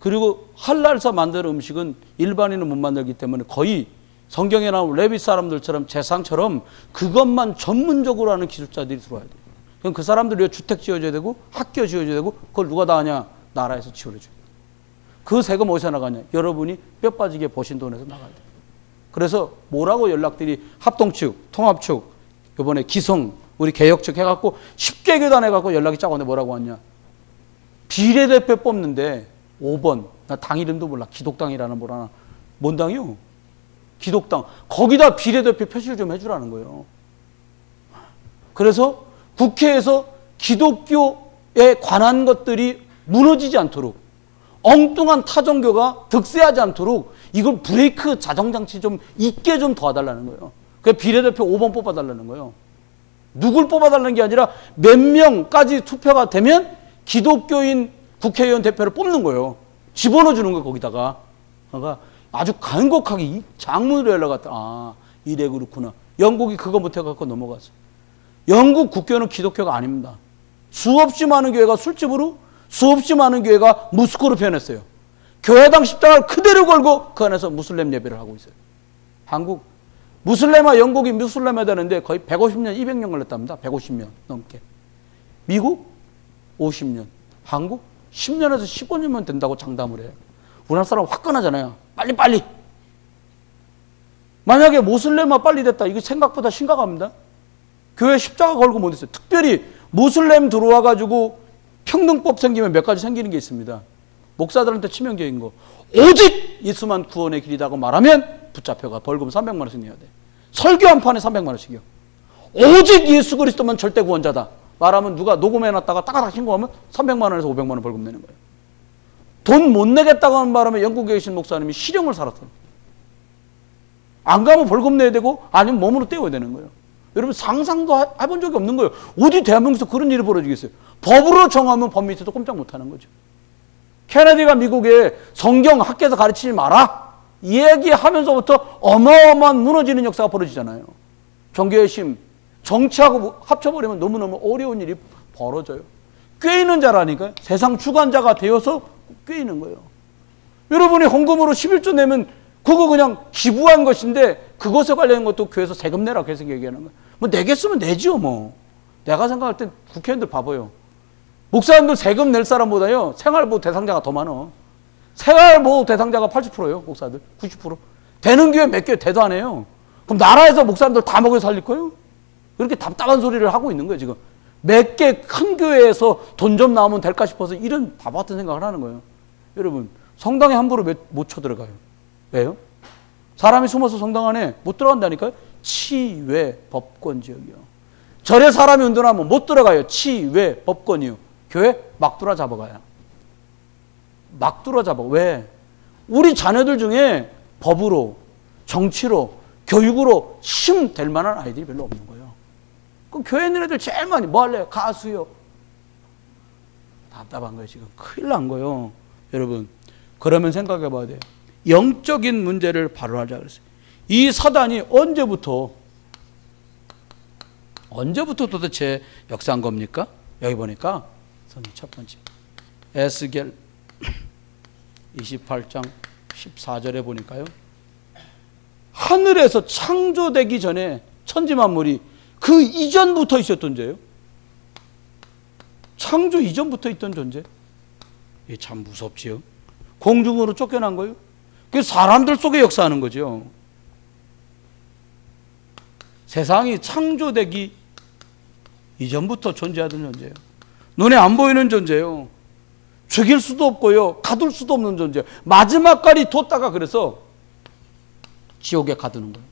그리고 할랄서 만드는 음식은 일반인은 못 만들기 때문에 거의 성경에 나온 레위 사람들처럼 재상처럼 그것만 전문적으로 하는 기술자들이 들어와야 돼요. 그럼 그 사람들이 주택 지어줘야 되고 학교 지어줘야 되고 그걸 누가 다 하냐? 나라에서 지원해줘요. 그 세금 어디서 나가냐? 여러분이 뼈 빠지게 버신 돈에서 나가야 돼요. 그래서 뭐라고 연락들이 합동측, 통합측, 이번에 기성, 우리 개혁측 해갖고 10개 교단 해갖고 연락이 짜고 왔는데 뭐라고 왔냐? 비례대표 뽑는데 5번, 나 당 이름도 몰라. 기독당이라는 뭐라나. 뭔 당이요? 기독당. 거기다 비례대표 표시를 좀 해주라는 거예요. 그래서 국회에서 기독교에 관한 것들이 무너지지 않도록 엉뚱한 타종교가 득세하지 않도록 이걸 브레이크 자정장치 좀 있게 좀 도와달라는 거예요. 그래서 비례대표 5번 뽑아달라는 거예요. 누굴 뽑아달라는 게 아니라 몇 명까지 투표가 되면 기독교인 국회의원 대표를 뽑는 거예요. 집어넣어 주는 거예요, 거기다가. 그러니까 아주 간곡하게 이 장문으로 연락 왔다. 아, 이래 그렇구나. 영국이 그거 못해갖고 넘어갔어. 영국 국교는 기독교가 아닙니다. 수없이 많은 교회가 술집으로, 수없이 많은 교회가 무스코로 변했어요. 교회당 십자가를 그대로 걸고 그 안에서 무슬림 예배를 하고 있어요. 한국, 무슬림화 영국이 무슬림화 되는데 거의 150년, 200년 걸렸답니다. 150년 넘게. 미국 50년, 한국 10년에서 15년만 된다고 장담을 해요. 우리나라 사람 화끈하잖아요. 빨리빨리. 만약에 모슬렘화 빨리 됐다. 이거 생각보다 심각합니다. 교회 십자가 걸고 못 있어요. 특별히 모슬렘 들어와가지고 평등법 생기면 몇 가지 생기는 게 있습니다. 목사들한테 치명적인 거. 오직 예수만 구원의 길이라고 말하면 붙잡혀가 벌금 300만 원씩 내야 돼. 설교 한 판에 300만 원씩이요. 오직 예수 그리스도만 절대 구원자다. 말하면 누가 녹음해놨다가 따가닥 신고하면 300만 원에서 500만 원 벌금 내는 거예요. 돈 못 내겠다고 하는 바람에 영국에 계신 목사님이 실형을 살았어요. 안 가면 벌금 내야 되고 아니면 몸으로 떼어야 되는 거예요. 여러분 상상도 해본 적이 없는 거예요. 어디 대한민국에서 그런 일이 벌어지겠어요. 법으로 정하면 법 밑에도 꼼짝 못하는 거죠. 케네디가 미국에 성경 학교에서 가르치지 마라 이 얘기하면서부터 어마어마한 무너지는 역사가 벌어지잖아요. 종교의 심, 정치하고 합쳐버리면 너무너무 어려운 일이 벌어져요. 꿰이는 자라니까요. 세상 주관자가 되어서 꿰이는 거예요. 여러분이 헌금으로 11조 내면 그거 그냥 기부한 것인데 그것에 관련된 것도 교회에서 세금 내라 계속 얘기하는 거예요. 뭐 내겠으면 내지요 뭐. 내가 생각할 땐 국회의원들 바보요. 목사님들 세금 낼 사람보다요 생활보호 대상자가 더 많아. 생활보호 대상자가 80%예요. 목사들 90%. 되는 교회 몇 개 대도 안 해요. 그럼 나라에서 목사님들 다 먹여 살릴 거예요? 그렇게 답답한 소리를 하고 있는 거예요 지금. 몇 개 큰 교회에서 돈 좀 나오면 될까 싶어서 이런 바보 같은 생각을 하는 거예요. 여러분 성당에 함부로 못 쳐들어가요. 왜요? 사람이 숨어서 성당 안에 못 들어간다니까요. 치외 법권 지역이요. 절에 사람이 운동하면 못 들어가요. 치외 법권이요. 교회 막 뚫어 잡아가요. 막 뚫어 잡아. 왜? 우리 자녀들 중에 법으로, 정치로, 교육으로 힘될 만한 아이들이 별로 없는 거예요. 그럼 교회 있는 애들 제일 많이 뭐 할래요? 가수요. 답답한 거예요 지금. 큰일 난 거예요. 여러분 그러면 생각해 봐야 돼요. 영적인 문제를 바로하자 그랬어요. 이 사단이 언제부터 도대체 역사한 겁니까? 여기 보니까 첫 번째 에스겔 28장 14절에 보니까요. 하늘에서 창조되기 전에 천지만물이 그 이전부터 있었던 죄예요. 창조 이전부터 있던 존재. 이게 참 무섭지요. 공중으로 쫓겨난 거예요. 그 사람들 속에 역사하는 거죠. 세상이 창조되기 이전부터 존재하던 존재예요. 눈에 안 보이는 존재예요. 죽일 수도 없고요. 가둘 수도 없는 존재예요. 마지막까지 뒀다가 그래서 지옥에 가두는 거예요.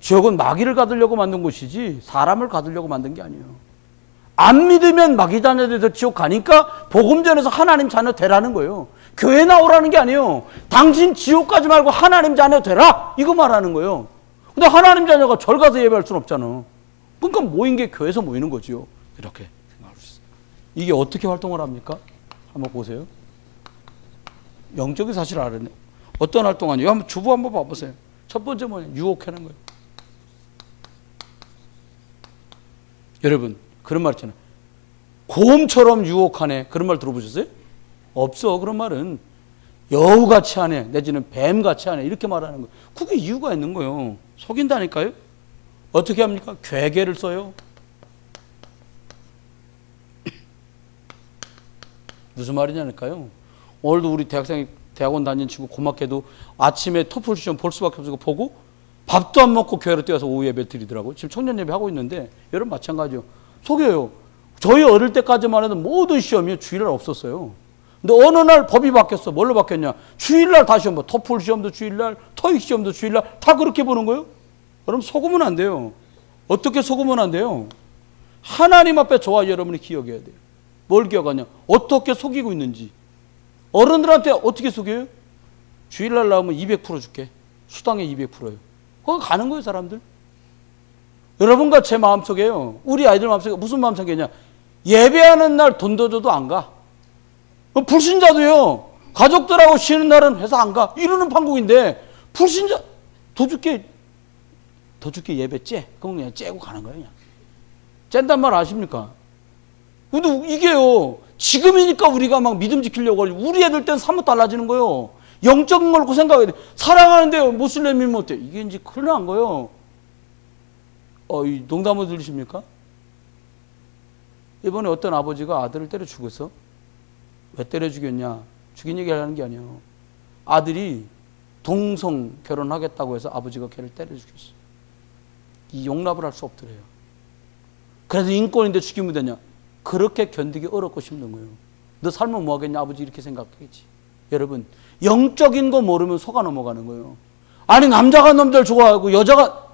지옥은 마귀를 가두려고 만든 곳이지 사람을 가두려고 만든 게 아니에요. 안 믿으면 마귀 자녀돼서 지옥 가니까 복음 전해서 하나님 자녀 되라는 거예요. 교회 나오라는 게 아니에요. 당신 지옥 가지 말고 하나님 자녀 되라, 이거 말하는 거예요. 근데 하나님 자녀가 절 가서 예배할 수는 없잖아. 그러니까 모인 게 교회에서 모이는 거지요. 이렇게 생각할 수 있어요. 이게 어떻게 활동을 합니까? 한번 보세요. 영적인 사실을 알아내. 어떤 활동하냐? 한번 주부 한번 봐보세요. 첫 번째 뭐냐? 유혹하는 거예요. 여러분, 그런 말 있잖아요. 곰처럼 유혹하네. 그런 말 들어보셨어요? 없어. 그런 말은 여우같이 하네, 내지는 뱀같이 하네, 이렇게 말하는 거예요. 그게 이유가 있는 거예요. 속인다니까요. 어떻게 합니까? 괴계를 써요. 무슨 말이냐니까요. 오늘도 우리 대학원 다니는 친구 고맙게도 아침에 토플 시험 볼 수밖에 없어서 보고 밥도 안 먹고 교회로 뛰어서 오후 예배 드리더라고요. 지금 청년 예배 하고 있는데 여러분 마찬가지요. 속여요. 저희 어릴 때까지만 해도 모든 시험이 주일날 없었어요. 근데 어느 날 법이 바뀌었어. 뭘로 바뀌었냐? 주일날 다 시험 봐. 토플 시험도 주일날, 토익 시험도 주일날, 다 그렇게 보는 거예요. 여러분 속으면 안 돼요. 어떻게 속으면 안 돼요? 하나님 앞에 저와 여러분이 기억해야 돼요. 뭘 기억하냐? 어떻게 속이고 있는지. 어른들한테 어떻게 속여요? 주일날 나오면 200% 줄게. 수당의 200%예요. 그거 가는 거예요, 사람들. 여러분과 제 마음속에요. 우리 아이들 마음속에 무슨 마음속에냐? 예배하는 날 돈 더 줘도 안 가. 불신자도요. 가족들하고 쉬는 날은 회사 안 가. 이러는 판국인데 불신자 더 줄게 예배 째. 그럼 그냥 째고 가는 거예요. 그냥. 짠단 말 아십니까? 근데 이게요. 지금이니까 우리가 막 믿음 지키려고 하지. 우리 애들 때는 사뭇 달라지는 거예요. 영적인 걸고 생각해야 돼. 사랑하는데요. 무슬림이면 어때? 이게 이제 큰일 난 거예요. 이 농담을 들으십니까? 이번에 어떤 아버지가 아들을 때려 죽였어. 왜 때려 죽였냐? 죽인 얘기를 하는 게 아니에요. 아들이 동성 결혼하겠다고 해서 아버지가 걔를 때려 죽였어. 이 용납을 할 수 없더래요. 그래서 인권인데 죽이면 되냐? 그렇게 견디기 어렵고 힘든 거예요. 너 살면 뭐 하겠냐? 아버지 이렇게 생각하겠지. 여러분, 영적인 거 모르면 속아 넘어가는 거예요. 아니 남자가 남자를 좋아하고 여자가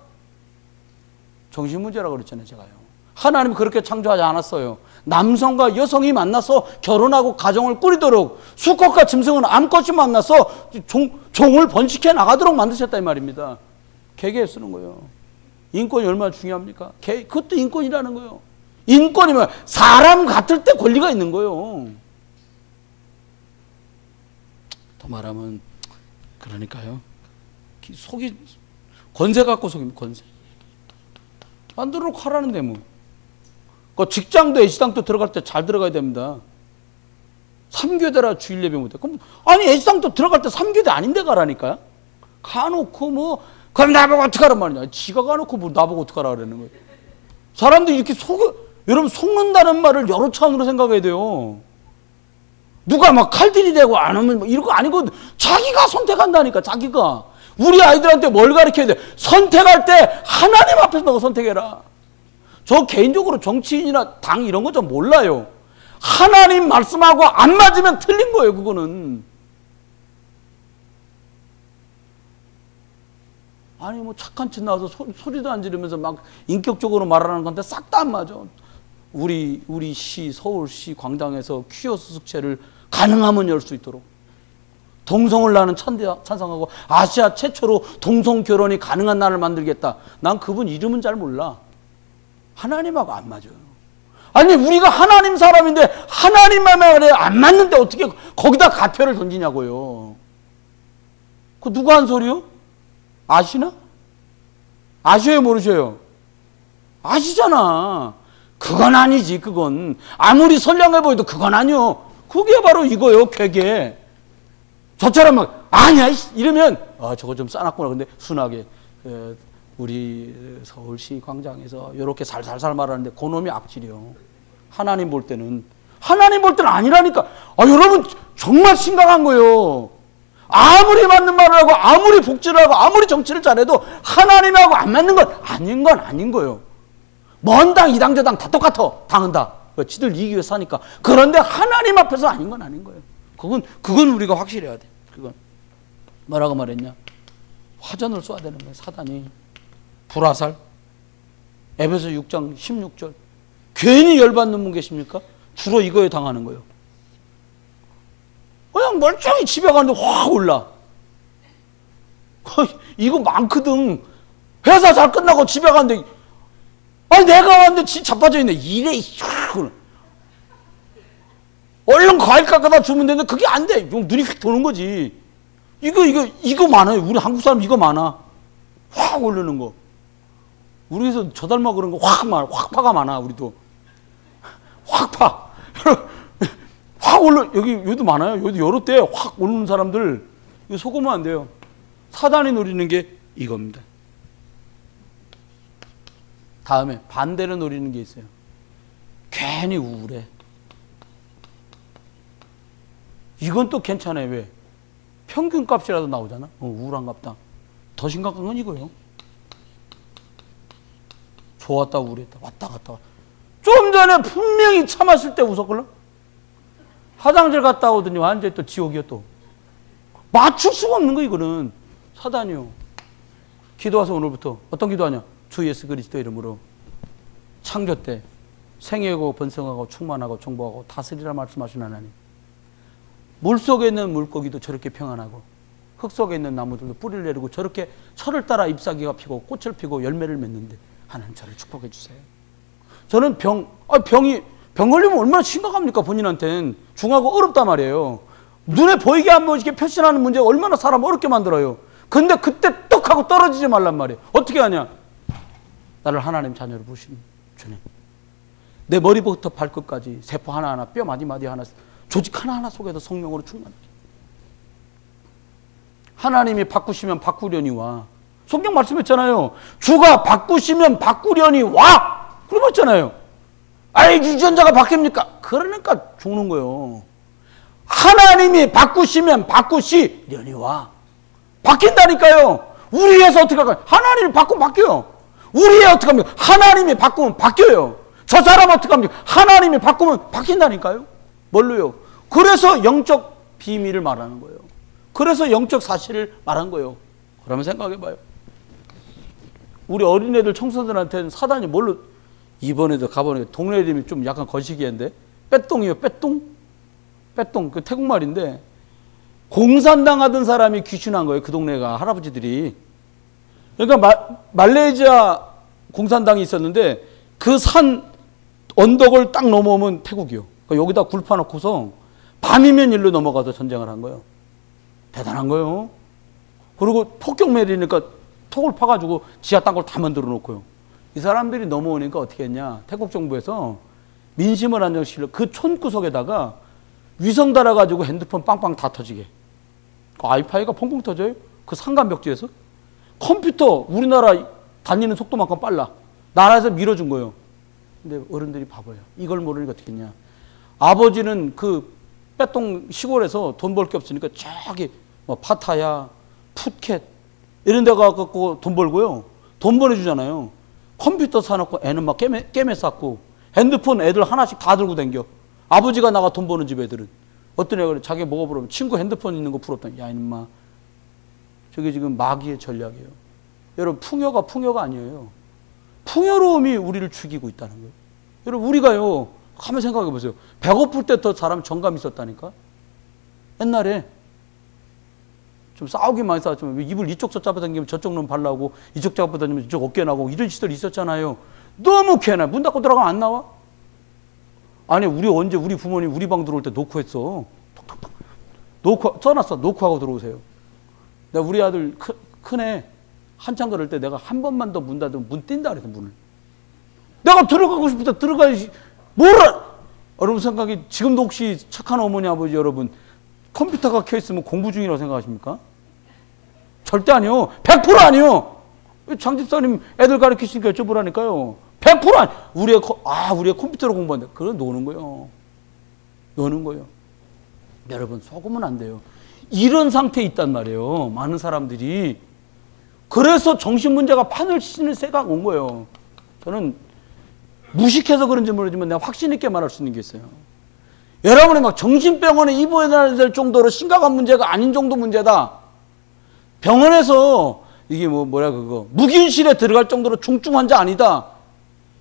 정신문제라고 그랬잖아요. 제가요. 하나님이 그렇게 창조하지 않았어요. 남성과 여성이 만나서 결혼하고 가정을 꾸리도록, 수컷과 짐승은 암컷이 만나서 종을 번식해 나가도록 만드셨다 이 말입니다. 개개에 쓰는 거예요. 인권이 얼마나 중요합니까? 그것도 인권이라는 거예요. 인권이면 사람 같을 때 권리가 있는 거예요. 더 말하면 그러니까요. 속이 권세 갖고 속이면 권세. 만들어 놓고 하라는데 뭐. 그 직장도 애시당도 들어갈 때 잘 들어가야 됩니다. 3교대라 주일 예배 못해. 그럼 아니 애시당도 들어갈 때 3교대 아닌데 가라니까요. 가놓고 뭐 그럼 나보고 어떡하란 말이냐. 지가 가놓고 뭐 나보고 어떡하라 그러는 거예요. 사람들이 이렇게 여러분 속는다는 말을 여러 차원으로 생각해야 돼요. 누가 막 칼들이 되고 안 하면 뭐 이런 거 아니고 자기가 선택한다니까. 자기가. 우리 아이들한테 뭘 가르쳐야 돼? 선택할 때 하나님 앞에서 너가 선택해라. 저 개인적으로 정치인이나 당 이런 거 좀 몰라요. 하나님 말씀하고 안 맞으면 틀린 거예요. 그거는. 아니 뭐 착한 짓 나와서 소리도 안 지르면서 막 인격적으로 말하는 건데 싹 다 안 맞아. 우리 서울시 광장에서 퀴어 수습체를 가능하면 열 수 있도록 동성을 나는 찬성하고 아시아 최초로 동성 결혼이 가능한 날을 만들겠다. 난 그분 이름은 잘 몰라. 하나님하고 안 맞아요. 아니 우리가 하나님 사람인데 하나님만 말에 안 맞는데 어떻게 거기다 가표를 던지냐고요. 그 누가 한 소리요? 아시나? 아셔요 모르셔요? 아시잖아. 그건 아니지. 그건 아무리 선량해 보여도 그건 아니요. 그게 바로 이거요. 괴계. 저처럼 막 아니야 이러면 저거 좀 싸놨구나. 근데 순하게 우리 서울시 광장에서 이렇게 살살살 말하는데 그놈이 악질이요. 하나님 볼 때는 아니라니까. 여러분 정말 심각한 거예요. 아무리 맞는 말을 하고 아무리 복지를 하고 아무리 정치를 잘해도 하나님하고 안 맞는 건 아닌 거예요. 먼 당, 이 당, 저 당 다 똑같아. 당은 다. 지들 이익 위해서 사니까. 그런데 하나님 앞에서 아닌 건 아닌 거예요. 그건 우리가 확실해야 돼. 그건. 뭐라고 말했냐? 화전을 쏴야 되는 거예요. 사단이. 불화살. 에베소 6장 16절. 괜히 열받는 분 계십니까? 주로 이거에 당하는 거예요. 그냥 멀쩡히 집에 가는데 확 올라. 이거 많거든. 회사 잘 끝나고 집에 가는데, 아니, 내가 왔는데 자빠져 있네. 이래, 얼른 과일 깎아다 주면 되는데 그게 안 돼. 눈이 휙 도는 거지. 이거 많아요. 우리 한국 사람 이거 많아. 확 오르는 거. 우리에서 저 닮아 그런 거 확 파가 많아, 우리도. 확 파. 확 올라, 여기도 많아요. 여기 여러 때 확 오르는 사람들, 이거 속으면 안 돼요. 사단이 노리는 게 이겁니다. 다음에 반대로 노리는 게 있어요. 괜히 우울해. 이건 또 괜찮아요. 왜? 평균 값이라도 나오잖아. 우울한갑다. 더 심각한 건 이거예요. 좋았다 우울했다 왔다 갔다. 좀 전에 분명히 참았을 때 웃었걸요? 화장실 갔다 오더니 완전히 또 지옥이요 또. 맞출 수가 없는 거 이거는. 사단이요. 기도와서 오늘부터 어떤 기도하냐? 주 예수 그리스도 이름으로 창조 때 생애고 번성하고 충만하고 정복하고 다스리라 말씀하신 하나님. 물속에 있는 물고기도 저렇게 평안하고 흙 속에 있는 나무들도 뿌리를 내리고 저렇게 철을 따라 잎사귀가 피고 꽃을 피고 열매를 맺는데 하나님 저를 축복해 주세요. 저는 병 걸리면 얼마나 심각합니까? 본인한테는 중하고 어렵단 말이에요. 눈에 보이게 한번 이렇게 표시하는 문제가 얼마나 사람 어렵게 만들어요. 근데 그때 떡 하고 떨어지지 말란 말이에요. 어떻게 하냐? 나를 하나님 자녀로 부르신 주님. 내 머리부터 발끝까지 세포 하나하나 뼈 마디마디 하나 조직 하나하나 속에도 성령으로 충만하게. 하나님이 바꾸시면 바꾸려니와. 성경 말씀했잖아요. 주가 바꾸시면 바꾸려니 와. 그러고 했잖아요. 아니 유전자가 바뀝니까? 그러니까 죽는 거예요. 하나님이 바꾸시면 바꾸시려니 와. 바뀐다니까요. 우리에서 어떻게 할까요? 하나님이 바꾸면 바뀌어요. 우리에 어떻게 합니까? 하나님이 바꾸면 바뀌어요. 저 사람 어떻게 합니까? 하나님이 바꾸면 바뀐다니까요. 뭘로요? 그래서 영적 비밀을 말하는 거예요. 그래서 영적 사실을 말한 거예요. 그러면 생각해봐요. 우리 어린애들 청소년들한테는 사단이 뭘로, 이번에도 가보니까 동네 이름이 좀 약간 거시기한데 빼똥이에요. 빼똥 그 태국말인데 공산당하던 사람이 귀신한 거예요. 그 동네가 할아버지들이. 그러니까 말레이시아 공산당이 있었는데 그 산 언덕을 딱 넘어오면 태국이요. 그러니까 여기다 굴 파놓고서 밤이면 일로 넘어가서 전쟁을 한 거예요. 대단한 거예요. 그리고 폭격 내리니까 톡을 파가지고 지하 땅굴 다 만들어 놓고요. 이 사람들이 넘어오니까 어떻게 했냐. 태국 정부에서 민심을 안정시키려 그 촌구석에다가 위성 달아가지고 핸드폰 빵빵 다 터지게. 그 아이파이가 펑펑 터져요. 그 산간벽지에서. 컴퓨터 우리나라 다니는 속도만큼 빨라. 나라에서 밀어준 거예요. 근데 어른들이 바보예요. 이걸 모르니까 어떻게 했냐. 아버지는 그 빼똥 시골에서 돈 벌 게 없으니까 저기 뭐 파타야, 푸켓 이런 데 가갖고 돈 벌고요. 돈 보내주잖아요. 컴퓨터 사놓고 애는 막 게임에 쌓고 핸드폰 애들 하나씩 다 들고 다녀. 아버지가 나가 돈 버는 집 애들은. 어떤 애가 그래. 자기 뭐가 부러우면 친구 핸드폰 있는 거 부럽다. 야 이놈아. 저게 지금 마귀의 전략이에요. 여러분 풍요가 아니에요. 풍요로움이 우리를 죽이고 있다는 거예요. 여러분 우리가요. 한번 생각해 보세요. 배고플 때 더 사람 정감 있었다니까. 옛날에 좀 싸우기 많이 싸웠지만 입을 이쪽 잡아당기면 저쪽 놈 발라고 이쪽 잡아당기면 이쪽 어깨 나고 이런 시절이 있었잖아요. 너무 괜해. 문 닫고 들어가면 안 나와? 아니 우리 부모님 우리 방 들어올 때 노크했어. 톡톡톡. 써놨어. 노크하고 들어오세요. 내가 우리 아들 큰애 한참 그럴 때 내가 한 번만 더 문 닫으면 문 뛴다 그래서 문을. 내가 들어가고 싶을 때 들어가야지. 뭐라. 여러분 생각이 지금도 혹시 착한 어머니 아버지 여러분 컴퓨터가 켜있으면 공부 중이라고 생각하십니까? 절대 아니요. 100% 아니요. 장 집사님 애들 가르치시니까 여쭤보라니까요. 100% 아니. 우리가 컴퓨터로 공부한다. 그건 노는 거예요. 노는 거예요. 여러분 속으면 안 돼요. 이런 상태에 있단 말이에요. 많은 사람들이. 그래서 정신문제가 판을 치는 새가 온 거예요. 저는 무식해서 그런지 모르지만 내가 확신 있게 말할 수 있는 게 있어요. 여러분이 막 정신병원에 입원해야 될 정도로 심각한 문제가 아닌 정도 문제다. 병원에서 이게 무균실에 들어갈 정도로 중증 환자 아니다.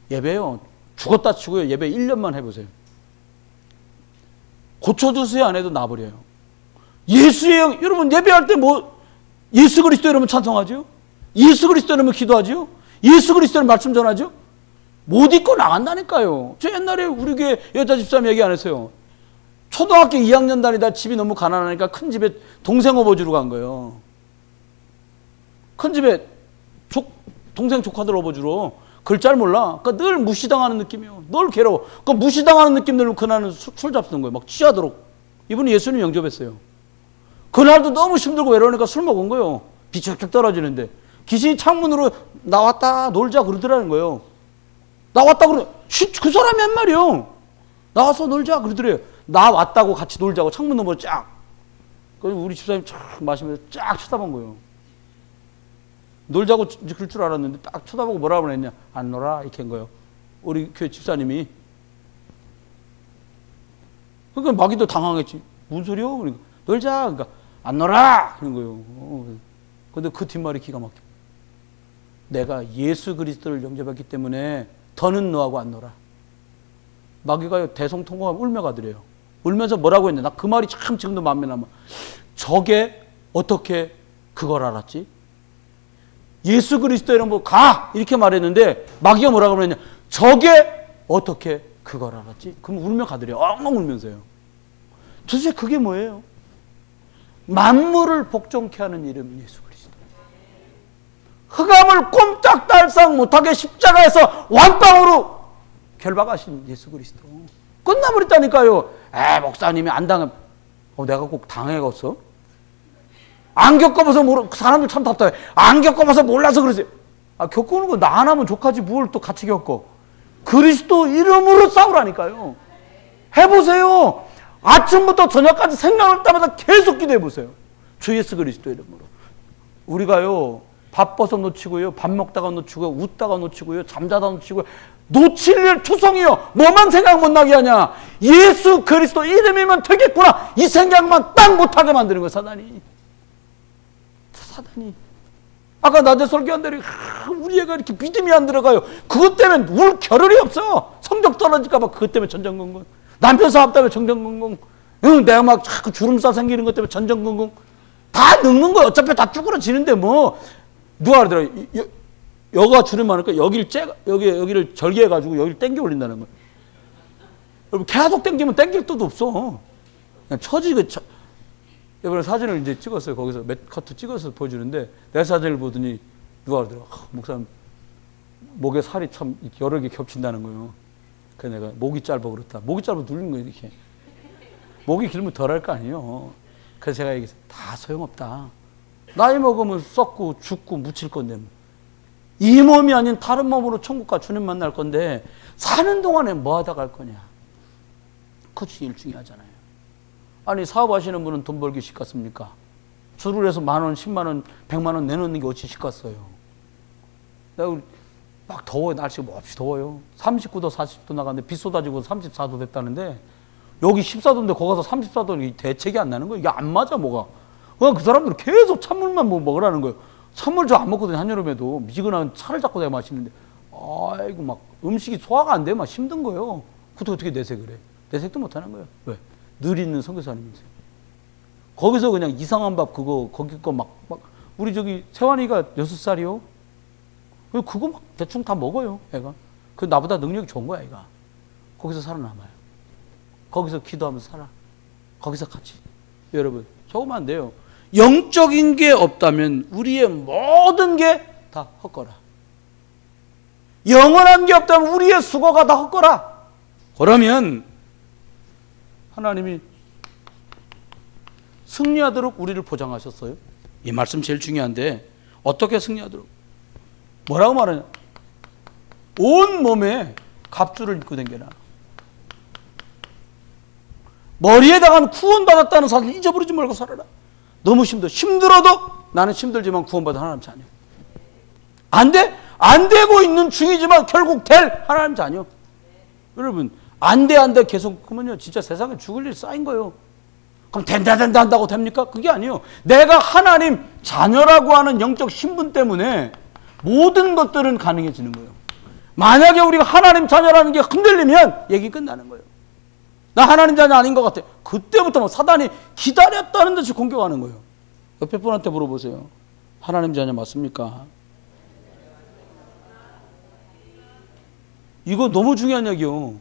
예배요. 죽었다 치고요. 예배 1년만 해보세요. 고쳐주세요 안 해도 나버려요. 예수의 영, 여러분 예배할 때 뭐 예수 그리스도 이러면 찬송하죠? 예수 그리스도 이러면 기도하죠? 예수 그리스도 이러면 말씀 전하죠? 못 잊고 나간다니까요. 저 옛날에 우리 교회 여자 집사님 얘기 안 했어요. 초등학교 2학년 다니다 집이 너무 가난하니까 큰 집에 동생 업어주러 간 거예요. 큰 집에 동생 조카들 업어주러. 그걸 잘 몰라. 그러니까 늘 무시당하는 느낌이에요. 늘 괴로워. 그 무시당하는 느낌 들면 그날은 술 잡수는 거예요. 막 취하도록. 이분이 예수님 영접했어요. 그날도 너무 힘들고 외로우니까 술 먹은 거예요. 비축축 떨어지는데. 귀신이 창문으로 나왔다 놀자 그러더라는 거예요. 나왔다 그 사람이 한 말이요. 나와서 놀자 그러더래요. 나 왔다고 같이 놀자고 창문 너머로 쫙. 그래서 우리 집사님 쫙 마시면서 쫙 쳐다본 거예요. 놀자고 그럴 줄 알았는데 딱 쳐다보고 뭐라고 그랬냐. 안 놀아 이렇게 한 거예요. 우리 교회 집사님이. 그러니까 마귀도 당황했지. 무슨 소리야? 그러니까 놀자. 그러니까 안 놀아 그런 거예요. 근데 그 뒷말이 기가 막혀. 내가 예수 그리스도를 영접했기 때문에 더는 너하고 안 놀아. 마귀가 대성통곡하면 울며 가더래요. 울면서 뭐라고 했냐. 나 그 말이 참 지금도 마음에 남아. 저게 어떻게 그걸 알았지? 예수 그리스도 이런 거 가! 이렇게 말했는데 마귀가 뭐라고 그랬냐. 저게 어떻게 그걸 알았지? 그럼 울며 가더래요. 엉엉 울면서요. 도대체 그게 뭐예요? 만물을 복종케 하는 이름 예수 그리스도. 흑암을 꼼짝달싹 못하게 십자가에서 완빵으로 결박하신 예수 그리스도. 끝나버렸다니까요. 목사님이 안 당해. 내가 꼭 당해갔어? 안 겪어봐서 사람들 참 답답해. 안 겪어봐서 몰라서 그러세요. 겪어오는 거 나 안 하면 족하지 뭘 또 같이 겪어. 그리스도 이름으로 싸우라니까요. 해보세요. 아침부터 저녁까지 생각할 때마다 계속 기도해보세요. 주 예수 그리스도 이름으로. 우리가요 바빠서 놓치고요, 밥 먹다가 놓치고요, 웃다가 놓치고요, 잠자다 놓치고요, 놓칠 일 투성이요. 뭐만 생각 못 나게 하냐. 예수 그리스도 이름이면 되겠구나. 이 생각만 딱 못하게 만드는 거예요. 사단이. 아까 낮에 설교한 대로 우리 애가 이렇게 믿음이 안 들어가요. 그것 때문에 울 겨를이 없어. 성적 떨어질까 봐 그것 때문에 전전긍긍. 남편 사업 때문에 전전긍긍. 내가 막 자꾸 주름살 생기는 것 때문에 전전긍긍. 다 늙는 거예요. 어차피 다 쭈그러지는데 뭐. 누가 그러더라. 여가 주름 많으니까 여기를 절개해가지고 여기를 당겨 올린다는 거예요. 여러분 계속 당기면 당길 데도 없어. 그냥 처지고 이번에 사진을 이제 찍었어요. 거기서 몇 커트 찍어서 보여주는데 내 사진을 보더니 누가 그러더라. 목사님 목에 살이 참 여러 개 겹친다는 거예요. 그래서 내가 목이 짧아 그렇다. 목이 짧아 눌리는 거예요. 이렇게. 목이 길면 덜할 거 아니에요. 그래서 제가 얘기했어요. 다 소용없다. 나이 먹으면 썩고 죽고 묻힐 건데 이 몸이 아닌 다른 몸으로 천국과 주님 만날 건데 사는 동안에 뭐 하다 갈 거냐. 그것이 제일 중요하잖아요. 아니 사업하시는 분은 돈 벌기 식 같습니까? 줄을 해서 10,000원, 100,000원, 100,000원 내놓는 게 어찌 식 같어요. 막 더워요. 날씨가 몹시 더워요. 39도, 40도 나갔는데 비 쏟아지고 34도 됐다는데 여기 14도인데 거기 가서 34도는 대책이 안 나는 거예요. 이게 안 맞아 뭐가. 그냥 그 사람들은 계속 찬물만 먹으라는 거예요. 찬물 저 안 먹거든요. 한여름에도 미지근한 차를 잡고 내가 마시는데 아이고 막 음식이 소화가 안 되면 막 힘든 거예요. 그것도 어떻게 내색을 해. 내색도 못하는 거예요. 왜? 늘 있는 선교사님이세요. 거기서 그냥 이상한 밥 거기 거 막 우리 저기 세환이가 6살이요. 그거 막 대충 다 먹어요. 애가. 그 나보다 능력이 좋은 거야 애가. 거기서 살아남아요. 거기서 기도하면서 살아. 거기서 같이. 여러분 적으면 안 돼요. 영적인 게 없다면 우리의 모든 게 다 헛거라. 영원한 게 없다면 우리의 수고가 다 헛거라. 그러면 하나님이 승리하도록 우리를 보장하셨어요. 이 말씀 제일 중요한데 어떻게 승리하도록? 뭐라고 말하냐? 온 몸에 갑주를 입고 다녀라. 머리에다가 구원받았다는 사실 잊어버리지 말고 살아라. 너무 힘들어도 나는 힘들지만 구원받은 하나님 자녀. 안 돼? 안 되고 있는 중이지만 결국 될 하나님 자녀. 여러분 안 돼 계속 그러면요 진짜 세상에 죽을 일 쌓인 거예요. 그럼 된다 한다고 됩니까? 그게 아니에요. 내가 하나님 자녀라고 하는 영적 신분 때문에 모든 것들은 가능해지는 거예요. 만약에 우리가 하나님 자녀라는 게 흔들리면 얘기 끝나는 거예요. 나 하나님 자녀 아닌 것 같아. 그때부터 막 사단이 기다렸다는 듯이 공격하는 거예요. 옆에 분한테 물어보세요. 하나님 자녀 맞습니까? 이거 너무 중요한 얘기요.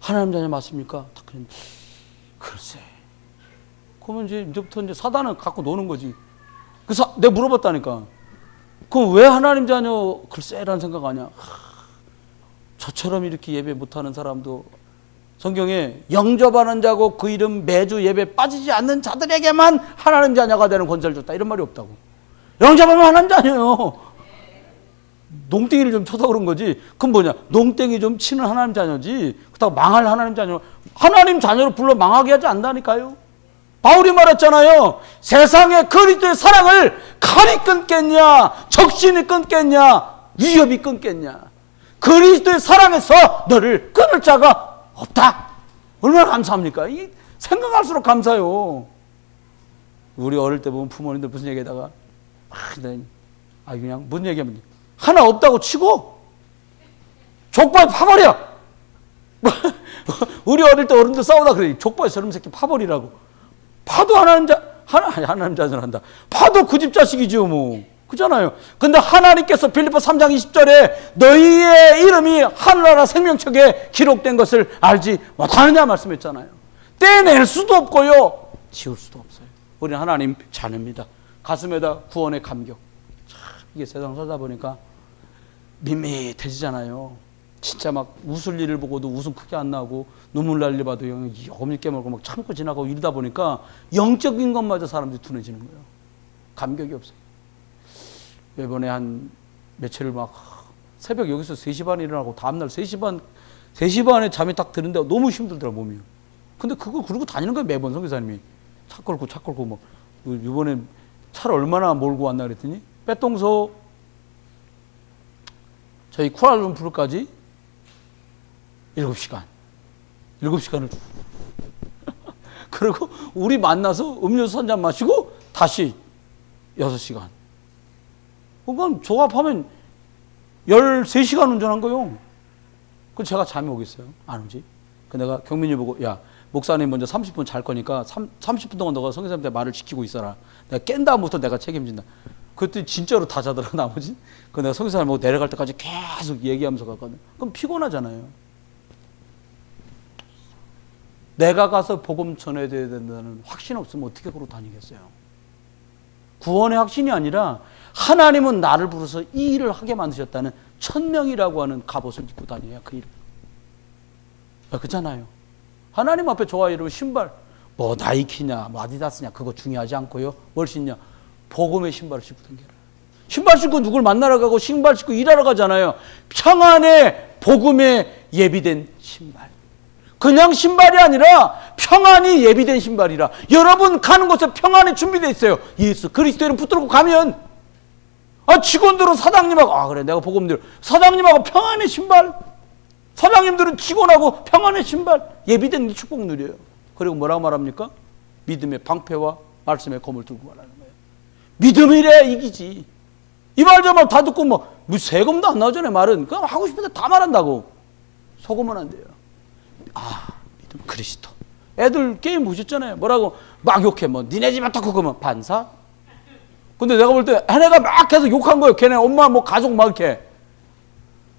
하나님 자녀 맞습니까? 글쎄. 그러면 이제부터 사단은 갖고 노는 거지. 그래서 내가 물어봤다니까. 그럼 왜 하나님 자녀 글쎄라는 생각하냐? 저처럼 이렇게 예배 못하는 사람도 성경에 영접하는 자고 그 이름 매주 예배 빠지지 않는 자들에게만 하나님 자녀가 되는 권세를 줬다. 이런 말이 없다고. 영접하면 하나님 자녀예요. 농땡이를 좀 쳐서 그런 거지. 그건 뭐냐? 농땡이 좀 치는 하나님 자녀지. 그렇다고 망할 하나님 자녀. 하나님 자녀로 불러 망하게 하지 않다니까요. 바울이 말했잖아요. 세상의 그리스도의 사랑을 칼이 끊겠냐? 적신이 끊겠냐? 위협이 끊겠냐? 그리스도의 사랑에서 너를 끊을 자가 없다. 얼마나 감사합니까? 이 생각할수록 감사해요. 우리 어릴 때 보면 부모님들 무슨 얘기하다가 그냥 무슨 얘기하면 하나 없다고 치고 족발 파버려. 우리 어릴 때 어른들 싸우다 그래. 족발 저런 새끼 파버리라고. 파도 하나님 자녀란다. 파도 그 집 자식이죠 뭐. 그잖아요. 근데 하나님께서 빌립보 3장 20절에 너희의 이름이 하늘나라 생명책에 기록된 것을 알지 못하느냐 말씀했잖아요. 떼낼 수도 없고요. 지울 수도 없어요. 우리는 하나님 자녀입니다. 가슴에다 구원의 감격. 참 이게 세상 살다 보니까 밋밋해지잖아요. 진짜 막 웃을 일을 보고도 웃음 크게 안 나고 눈물 날 일 봐도 어밀 깨물고 막 참고 지나가고 이러다 보니까 영적인 것마저 사람들이 둔해지는 거예요. 감격이 없어요. 이번에 한 며칠을 막 새벽 여기서 3시 반에 일어나고 다음날 3시 반에 잠이 딱 드는데 너무 힘들더라 몸이. 근데 그걸 그러고 다니는 거예요 매번 선교사님이. 차 끌고 막 이번에 차를 얼마나 몰고 왔나 그랬더니 빼똥소 저희 쿠알룸푸르까지 7시간을 그리고 우리 만나서 음료수 한 잔 마시고 다시 6시간. 그건 조합하면 13시간 운전한 거요. 그 제가 잠이 오겠어요? 안 오지. 그 내가 경민이 보고 야 목사님 먼저 30분 잘 거니까 30분 동안 너가 성교사님한테 말을 지키고 있어라. 내가 깬 다음부터 내가 책임진다. 그때 진짜로 다 자더라 나머지. 그 내가 성교사님 보고 내려갈 때까지 계속 얘기하면서 갔거든. 그럼 피곤하잖아요. 내가 가서 복음 전해야 된다는 확신 없으면 어떻게 그러고 다니겠어요? 구원의 확신이 아니라 하나님은 나를 부르서 이 일을 하게 만드셨다는 천명이라고 하는 갑옷을 입고 다녀야 그 일을. 그렇잖아요. 하나님 앞에 좋아 이러면 신발 뭐 나이키냐 뭐 아디다스냐 그거 중요하지 않고요. 뭘 신냐? 복음의 신발을 신고 다녀라. 신발 신고 누굴 만나러 가고 신발 신고 일하러 가잖아요. 평안의 복음에 예비된 신발. 그냥 신발이 아니라 평안이 예비된 신발이라. 여러분 가는 곳에 평안이 준비되어 있어요. 예수 그리스도를 붙들고 가면 직원들은 사장님하고 그래 내가 복음들 사장님하고 평안의 신발. 사장님들은 직원하고 평안의 신발 예비된 축복 누려요. 그리고 뭐라고 말합니까? 믿음의 방패와 말씀의 검을 들고 가라는 거예요. 믿음이래야 이기지. 이 말 저 말 다 듣고 뭐 세금도 안 나오잖아요. 말은 그냥 하고 싶은데 다 말한다고. 속으면 안 돼요. 믿음 그리스도. 애들 게임 보셨잖아요. 뭐라고 막 욕해. 뭐 니네 집 어떻고 그러면 반사? 근데 내가 볼 때 걔네가 막 계속 욕한 거예요. 걔네 엄마 뭐 가족 막 이렇게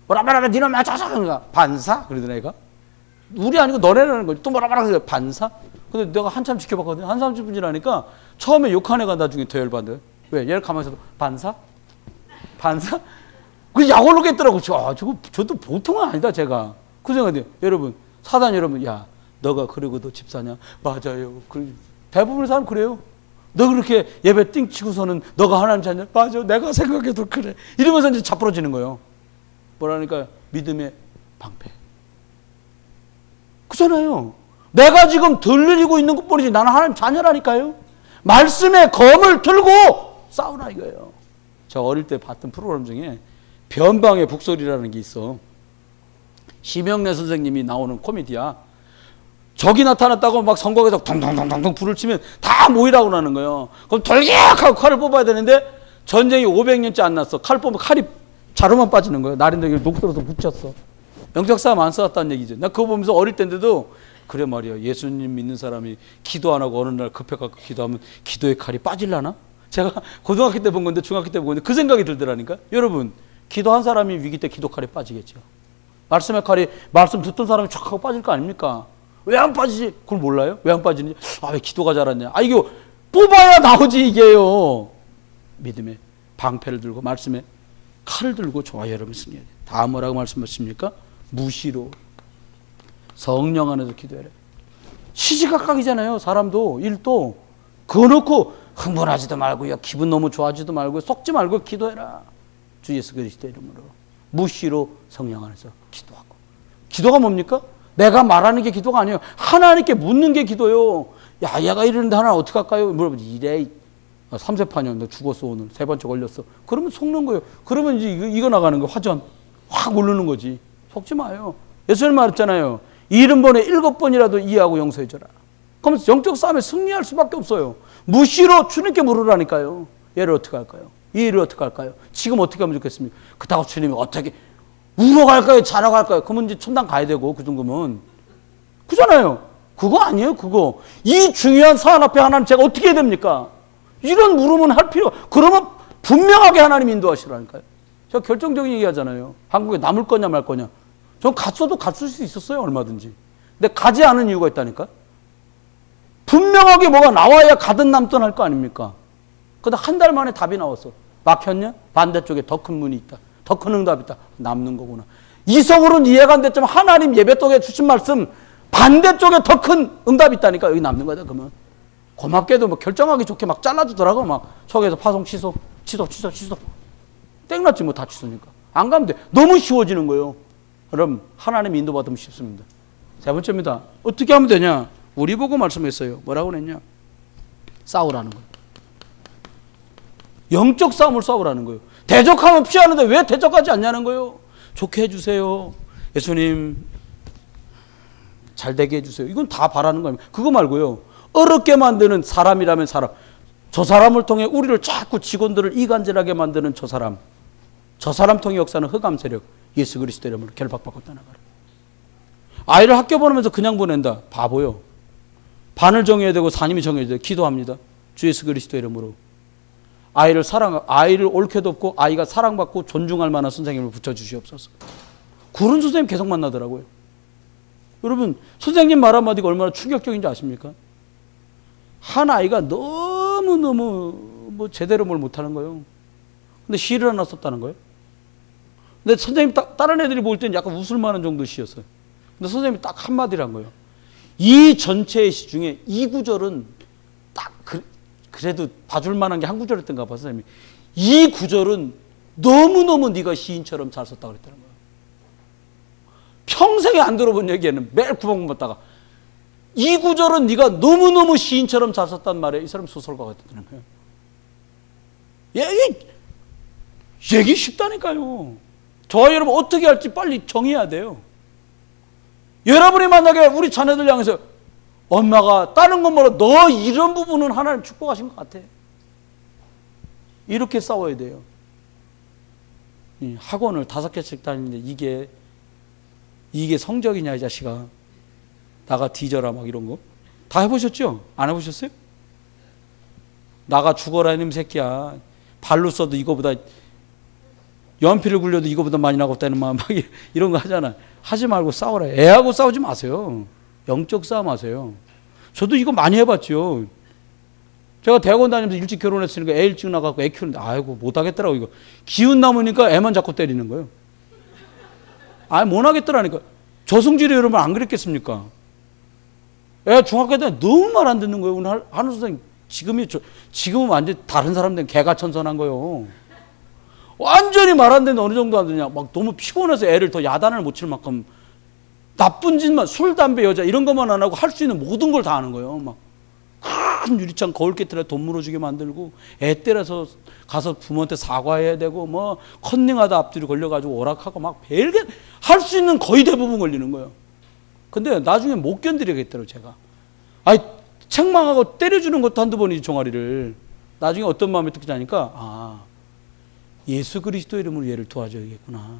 뭐라 니네 막 짜증나 반사? 그러더니 애가 우리 아니고 너네라는 거지. 또 뭐라 그래 반사? 근데 내가 한참 지켜봤거든요. 한 30분 지나니까 처음에 욕한 애가 나중에 더 열받아요. 왜? 얘를 가만히 있어도 반사? 반사? 그 약올로 겠더라고. 저도 보통은 아니다 제가. 그 생각이에요. 여러분 사단 여러분 야 너가 그러고 너 집사냐? 맞아요. 대부분의 사람 그래요. 너 그렇게 예배 띵치고서는 너가 하나님 자녀? 맞아 내가 생각해도 그래. 이러면서 이제 자빠져지는 거예요. 뭐라니까 믿음의 방패. 그잖아요. 내가 지금 들리고 있는 것뿐이지 나는 하나님 자녀라니까요. 말씀의 검을 들고 싸우라 이거예요. 저 어릴 때 봤던 프로그램 중에 변방의 북소리라는 게 있어. 심영래 선생님이 나오는 코미디야. 적이 나타났다고 막 성곽에서 덩덩덩덩 불을 치면 다 모이라고 하는 거예요. 그럼 돌격하고 칼을 뽑아야 되는데 전쟁이 500년째 안 났어. 칼 뽑으면 칼이 자루만 빠지는 거예요. 나린더기를 녹슬어서 묻혔어. 영적 싸움 안 싸웠다는 얘기죠. 나 그거 보면서 어릴 때인데도 그래 말이야. 예수님 믿는 사람이 기도 안 하고 어느 날 급해갖고 기도하면 기도의 칼이 빠질라나? 제가 고등학교 때 본 건데 중학교 때 본 건데 그 생각이 들더라니까. 여러분 기도한 사람이 위기 때 기도 칼이 빠지겠죠. 말씀의 칼이 말씀 듣던 사람이 촥 하고 빠질 거 아닙니까? 왜 안 빠지지? 그걸 몰라요? 왜 안 빠지는지? 왜 기도가 자랐냐? 이거 뽑아야 나오지 이게요. 믿음의 방패를 들고 말씀의 칼을 들고 좋아요 여러분 승리해야 돼요. 다음 뭐라고 말씀하십니까? 무시로 성령 안에서 기도해라. 시시각각이잖아요. 사람도 일도 그거 놓고 흥분하지도 말고요. 기분 너무 좋아지도 말고 속지 말고 기도해라. 주 예수 그리스도 이름으로 무시로 성령 안에서 기도하고. 기도가 뭡니까? 내가 말하는 게 기도가 아니에요. 하나님께 묻는 게 기도요. 야 얘가 이러는데 하나님 어떻게 할까요? 물어보지. 이래 3세판이야. 너 죽었어 오늘. 3번째 걸렸어. 그러면 속는 거예요. 그러면 이제 이거 나가는 거예요. 화전 확 오르는 거지. 속지 마요. 예수님 말했잖아요. 70번에 7번이라도 이해하고 용서해줘라. 그러면 영적 싸움에 승리할 수밖에 없어요. 무시로 주님께 물으라니까요. 얘를 어떻게 할까요? 이 일을 어떻게 할까요? 지금 어떻게 하면 좋겠습니까? 그렇다고 주님이 어떻게 우러 갈까요? 자러 갈까요? 그러면 이제 천당 가야 되고 그 정도면 그잖아요. 그거 아니에요. 그거 이 중요한 사안 앞에 하나님 제가 어떻게 해야 됩니까? 이런 물음은 할 필요. 그러면 분명하게 하나님 인도하시라니까요. 제가 결정적인 얘기하잖아요. 한국에 남을 거냐 말 거냐. 전 갔어도 갔을 수 있었어요. 얼마든지. 근데 가지 않은 이유가 있다니까. 분명하게 뭐가 나와야 가든 남든 할 거 아닙니까? 근데 한 달 만에 답이 나왔어. 막혔냐? 반대쪽에 더 큰 문이 있다. 더 큰 응답이 있다. 남는 거구나. 이성으로는 이해가 안 됐지만 하나님 예배독에 주신 말씀 반대쪽에 더 큰 응답이 있다니까. 여기 남는 거다. 그러면 고맙게도 뭐 결정하기 좋게 막 잘라주더라고. 막 속에서 파송 취소. 땡났지 뭐 다 취소니까. 안 가면 돼. 너무 쉬워지는 거예요. 그럼 하나님 인도받으면 쉽습니다. 세 번째입니다. 어떻게 하면 되냐? 우리 보고 말씀했어요. 뭐라고 그랬냐? 싸우라는 거예요. 영적 싸움을 싸우라는 거예요. 대적하면 피하는데 왜 대적하지 않냐는 거예요. 좋게 해주세요. 예수님 잘 되게 해주세요. 이건 다 바라는 거예요. 그거 말고요. 어렵게 만드는 사람이라면 사람. 저 사람을 통해 우리를 자꾸 직원들을 이간질하게 만드는 저 사람 통해 역사는 흑암 세력. 예수 그리스도 이름으로 결박받고 떠나가라. 아이를 학교 보내면서 그냥 보낸다. 바보요. 반을 정해야 되고 사님이 정해야 돼요. 기도합니다. 주 예수 그리스도 이름으로. 아이를 옳게 돕고 아이가 사랑받고 존중할 만한 선생님을 붙여주시옵소서. 그런 선생님 계속 만나더라고요. 여러분 선생님 말 한마디가 얼마나 충격적인지 아십니까? 한 아이가 너무너무 뭐 제대로 뭘 못하는 거예요. 근데 시를 하나 썼다는 거예요. 근데 선생님 다른 애들이 볼 때는 약간 웃을 만한 정도 시였어요. 근데 선생님이 딱 한마디를 한 거예요. 이 전체의 시 중에 이 구절은 딱 그래도 봐줄 만한 게 한 구절이었던가 봐. 선생님이 이 구절은 너무너무 네가 시인처럼 잘 썼다고 그랬다는 거예요. 평생에 안 들어본 얘기에는 매일 구멍 봤다가 이 구절은 네가 너무너무 시인처럼 잘 썼단 말이에요. 이 사람 소설가 같다는 거예요. 얘기 쉽다니까요. 저와 여러분 어떻게 할지 빨리 정해야 돼요. 여러분이 만약에 우리 자녀들 향해서 엄마가 다른 건 몰라 너 이런 부분은 하나님 축복하신 것 같아. 이렇게 싸워야 돼요. 학원을 5개씩 다니는데 이게 성적이냐 이 자식아. 나가 뒤져라 막 이런 거. 다 해보셨죠? 안 해보셨어요? 나가 죽어라 이놈 새끼야. 발로 써도 이거보다 연필을 굴려도 이거보다 많이 나겠다는 막 이런 거 하잖아. 하지 말고 싸워라. 애하고 싸우지 마세요. 영적 싸움 하세요. 저도 이거 많이 해봤죠. 제가 대학원 다니면서 일찍 결혼했으니까 애 일찍 나가고 애 키우는데 아이고 못하겠더라고. 이거 기운 남으니까 애만 자꾸 때리는 거예요. 못 하겠더라니까. 저승질이 여러분 안 그랬겠습니까? 애 중학교 때 너무 말 안 듣는 거예요. 오늘 한우 선생님 지금은 완전 다른 사람들은 개가천선한 거예요. 완전히 말 안 되는데 어느 정도 안 되냐. 막 너무 피곤해서 애를 더 야단을 못 칠 만큼 나쁜 짓만, 술, 담배, 여자 이런 것만 안 하고 할 수 있는 모든 걸 다 하는 거예요. 막 큰 유리창 거울 깨뜨려 돈 물어주게 만들고 애 때려서 가서 부모한테 사과해야 되고 뭐 컨닝하다 앞뒤로 걸려가지고 오락하고 막 별게 할 수 있는 거의 대부분 걸리는 거예요. 근데 나중에 못 견디려겠더라고요. 제가. 책망하고 때려주는 것도 한두 번이지 종아리를. 나중에 어떤 마음이 듣게 하니까 예수 그리스도 이름으로 얘를 도와줘야겠구나.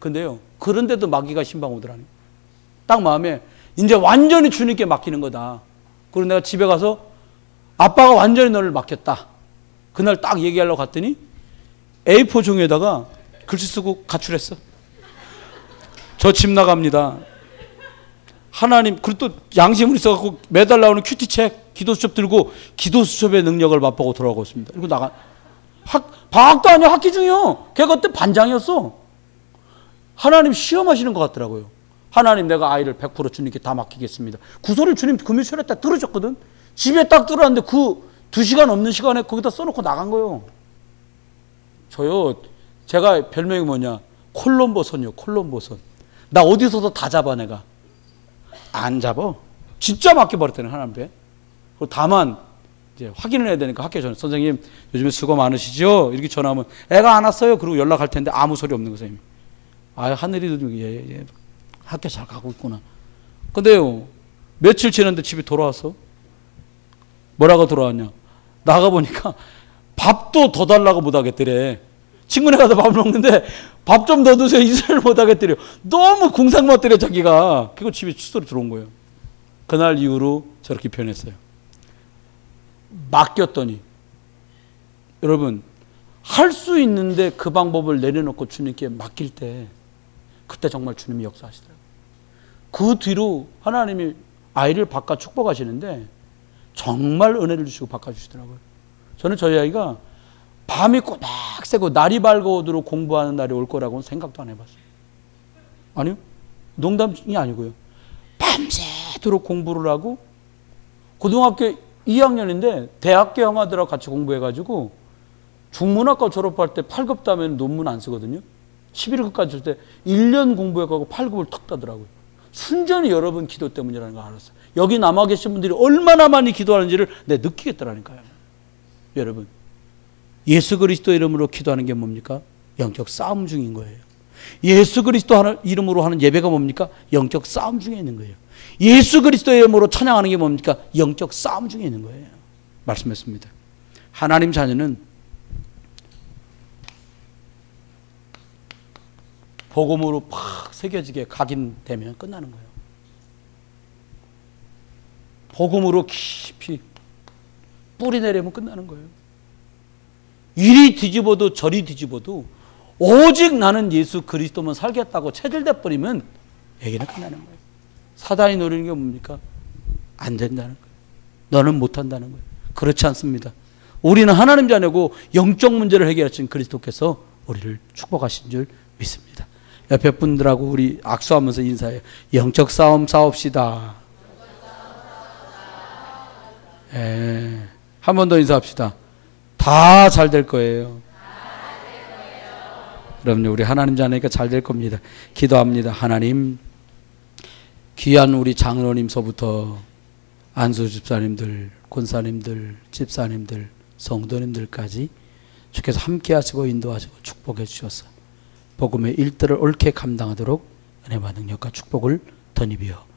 근데요, 그런데도 마귀가 신방 오더라니. 딱 마음에 이제 완전히 주님께 맡기는 거다. 그리고 내가 집에 가서 아빠가 완전히 너를 맡겼다. 그날 딱 얘기하려고 갔더니 A4 종이에다가 글씨 쓰고 가출했어. 저 집 나갑니다. 하나님, 그리고 또 양심을 있어갖고 매달 나오는 큐티책, 기도수첩 들고 기도수첩의 능력을 맛보고 돌아오고 있습니다. 그리고 방학도 아니야, 학기 중이요. 걔가 그때 반장이었어. 하나님 시험하시는 것 같더라고요. 하나님, 내가 아이를 100% 주님께 다 맡기겠습니다. 그 소리를 주님 금요일에 딱 들어줬거든. 집에 딱 들어왔는데 그 2시간 없는 시간에 거기다 써놓고 나간 거예요. 저요, 제가 별명이 뭐냐, 콜롬보선이요. 콜롬보선. 나 어디서도 다 잡아. 내가 안 잡아. 진짜 맡겨버렸다는 하나님께. 다만 이제 확인을 해야 되니까 학교 전에, 선생님 요즘에 수고 많으시죠? 이렇게 전화하면 애가 안 왔어요. 그리고 연락할 텐데 아무 소리 없는 거. 선생님, 아, 하늘이도 예, 학교 잘 가고 있구나. 근데요, 며칠 지났는데 집에 돌아왔어. 뭐라고 돌아왔냐, 나가보니까 밥도 더 달라고 못 하겠더래. 친구네 가서 밥을 먹는데 밥 좀 더 드세요, 이 소리를 못 하겠더래요. 너무 궁상맞더래 자기가. 그리고 집에 칫솔이 들어온 거예요. 그날 이후로 저렇게 변했어요. 맡겼더니, 여러분, 할 수 있는데 그 방법을 내려놓고 주님께 맡길 때, 그때 정말 주님이 역사하시더라고요. 그 뒤로 하나님이 아이를 바꿔 축복하시는데 정말 은혜를 주시고 바꿔주시더라고요. 저는 저희 아이가 밤이 꼬박 새고 날이 밝아오도록 공부하는 날이 올 거라고는 생각도 안 해봤어요. 아니요, 농담이 아니고요. 밤새도록 공부를 하고, 고등학교 2학년인데 대학교 형아들하고 같이 공부해가지고 중문학과 졸업할 때 8급 따면 논문 안 쓰거든요. 11급까지 줄 때 1년 공부해가지고 8급을 턱 따더라고요. 순전히 여러분 기도 때문이라는 걸 알았어요. 여기 남아 계신 분들이 얼마나 많이 기도하는지를 내가 느끼겠더라니까요. 여러분, 예수 그리스도 이름으로 기도하는 게 뭡니까? 영적 싸움 중인 거예요. 예수 그리스도 이름으로 하는 예배가 뭡니까? 영적 싸움 중에 있는 거예요. 예수 그리스도의 이름으로 찬양하는 게 뭡니까? 영적 싸움 중에 있는 거예요. 말씀했습니다. 하나님 자녀는 복음으로 팍 새겨지게 각인되면 끝나는 거예요. 복음으로 깊이 뿌리 내리면 끝나는 거예요. 이리 뒤집어도 저리 뒤집어도 오직 나는 예수 그리스도만 살겠다고 체질돼 버리면 얘기는 끝나는 거예요. 사단이 노리는 게 뭡니까? 안 된다는 거예요. 너는 못한다는 거예요. 그렇지 않습니다. 우리는 하나님 자녀고 영적 문제를 해결하신 그리스도께서 우리를 축복하신 줄 믿습니다. 옆에 분들하고 우리 악수하면서 인사해요. 영적 싸움 싸웁시다. 한 번 더 인사합시다. 다 잘 될 거예요. 그럼요, 우리 하나님 자녀니까 잘 될 겁니다. 기도합니다. 하나님, 귀한 우리 장로님서부터 안수 집사님들, 권사님들, 집사님들, 성도님들까지 주께서 함께 하시고 인도하시고 축복해 주셔서 복음의 일들을 옳게 감당하도록 은혜와 능력과 축복을 덧입어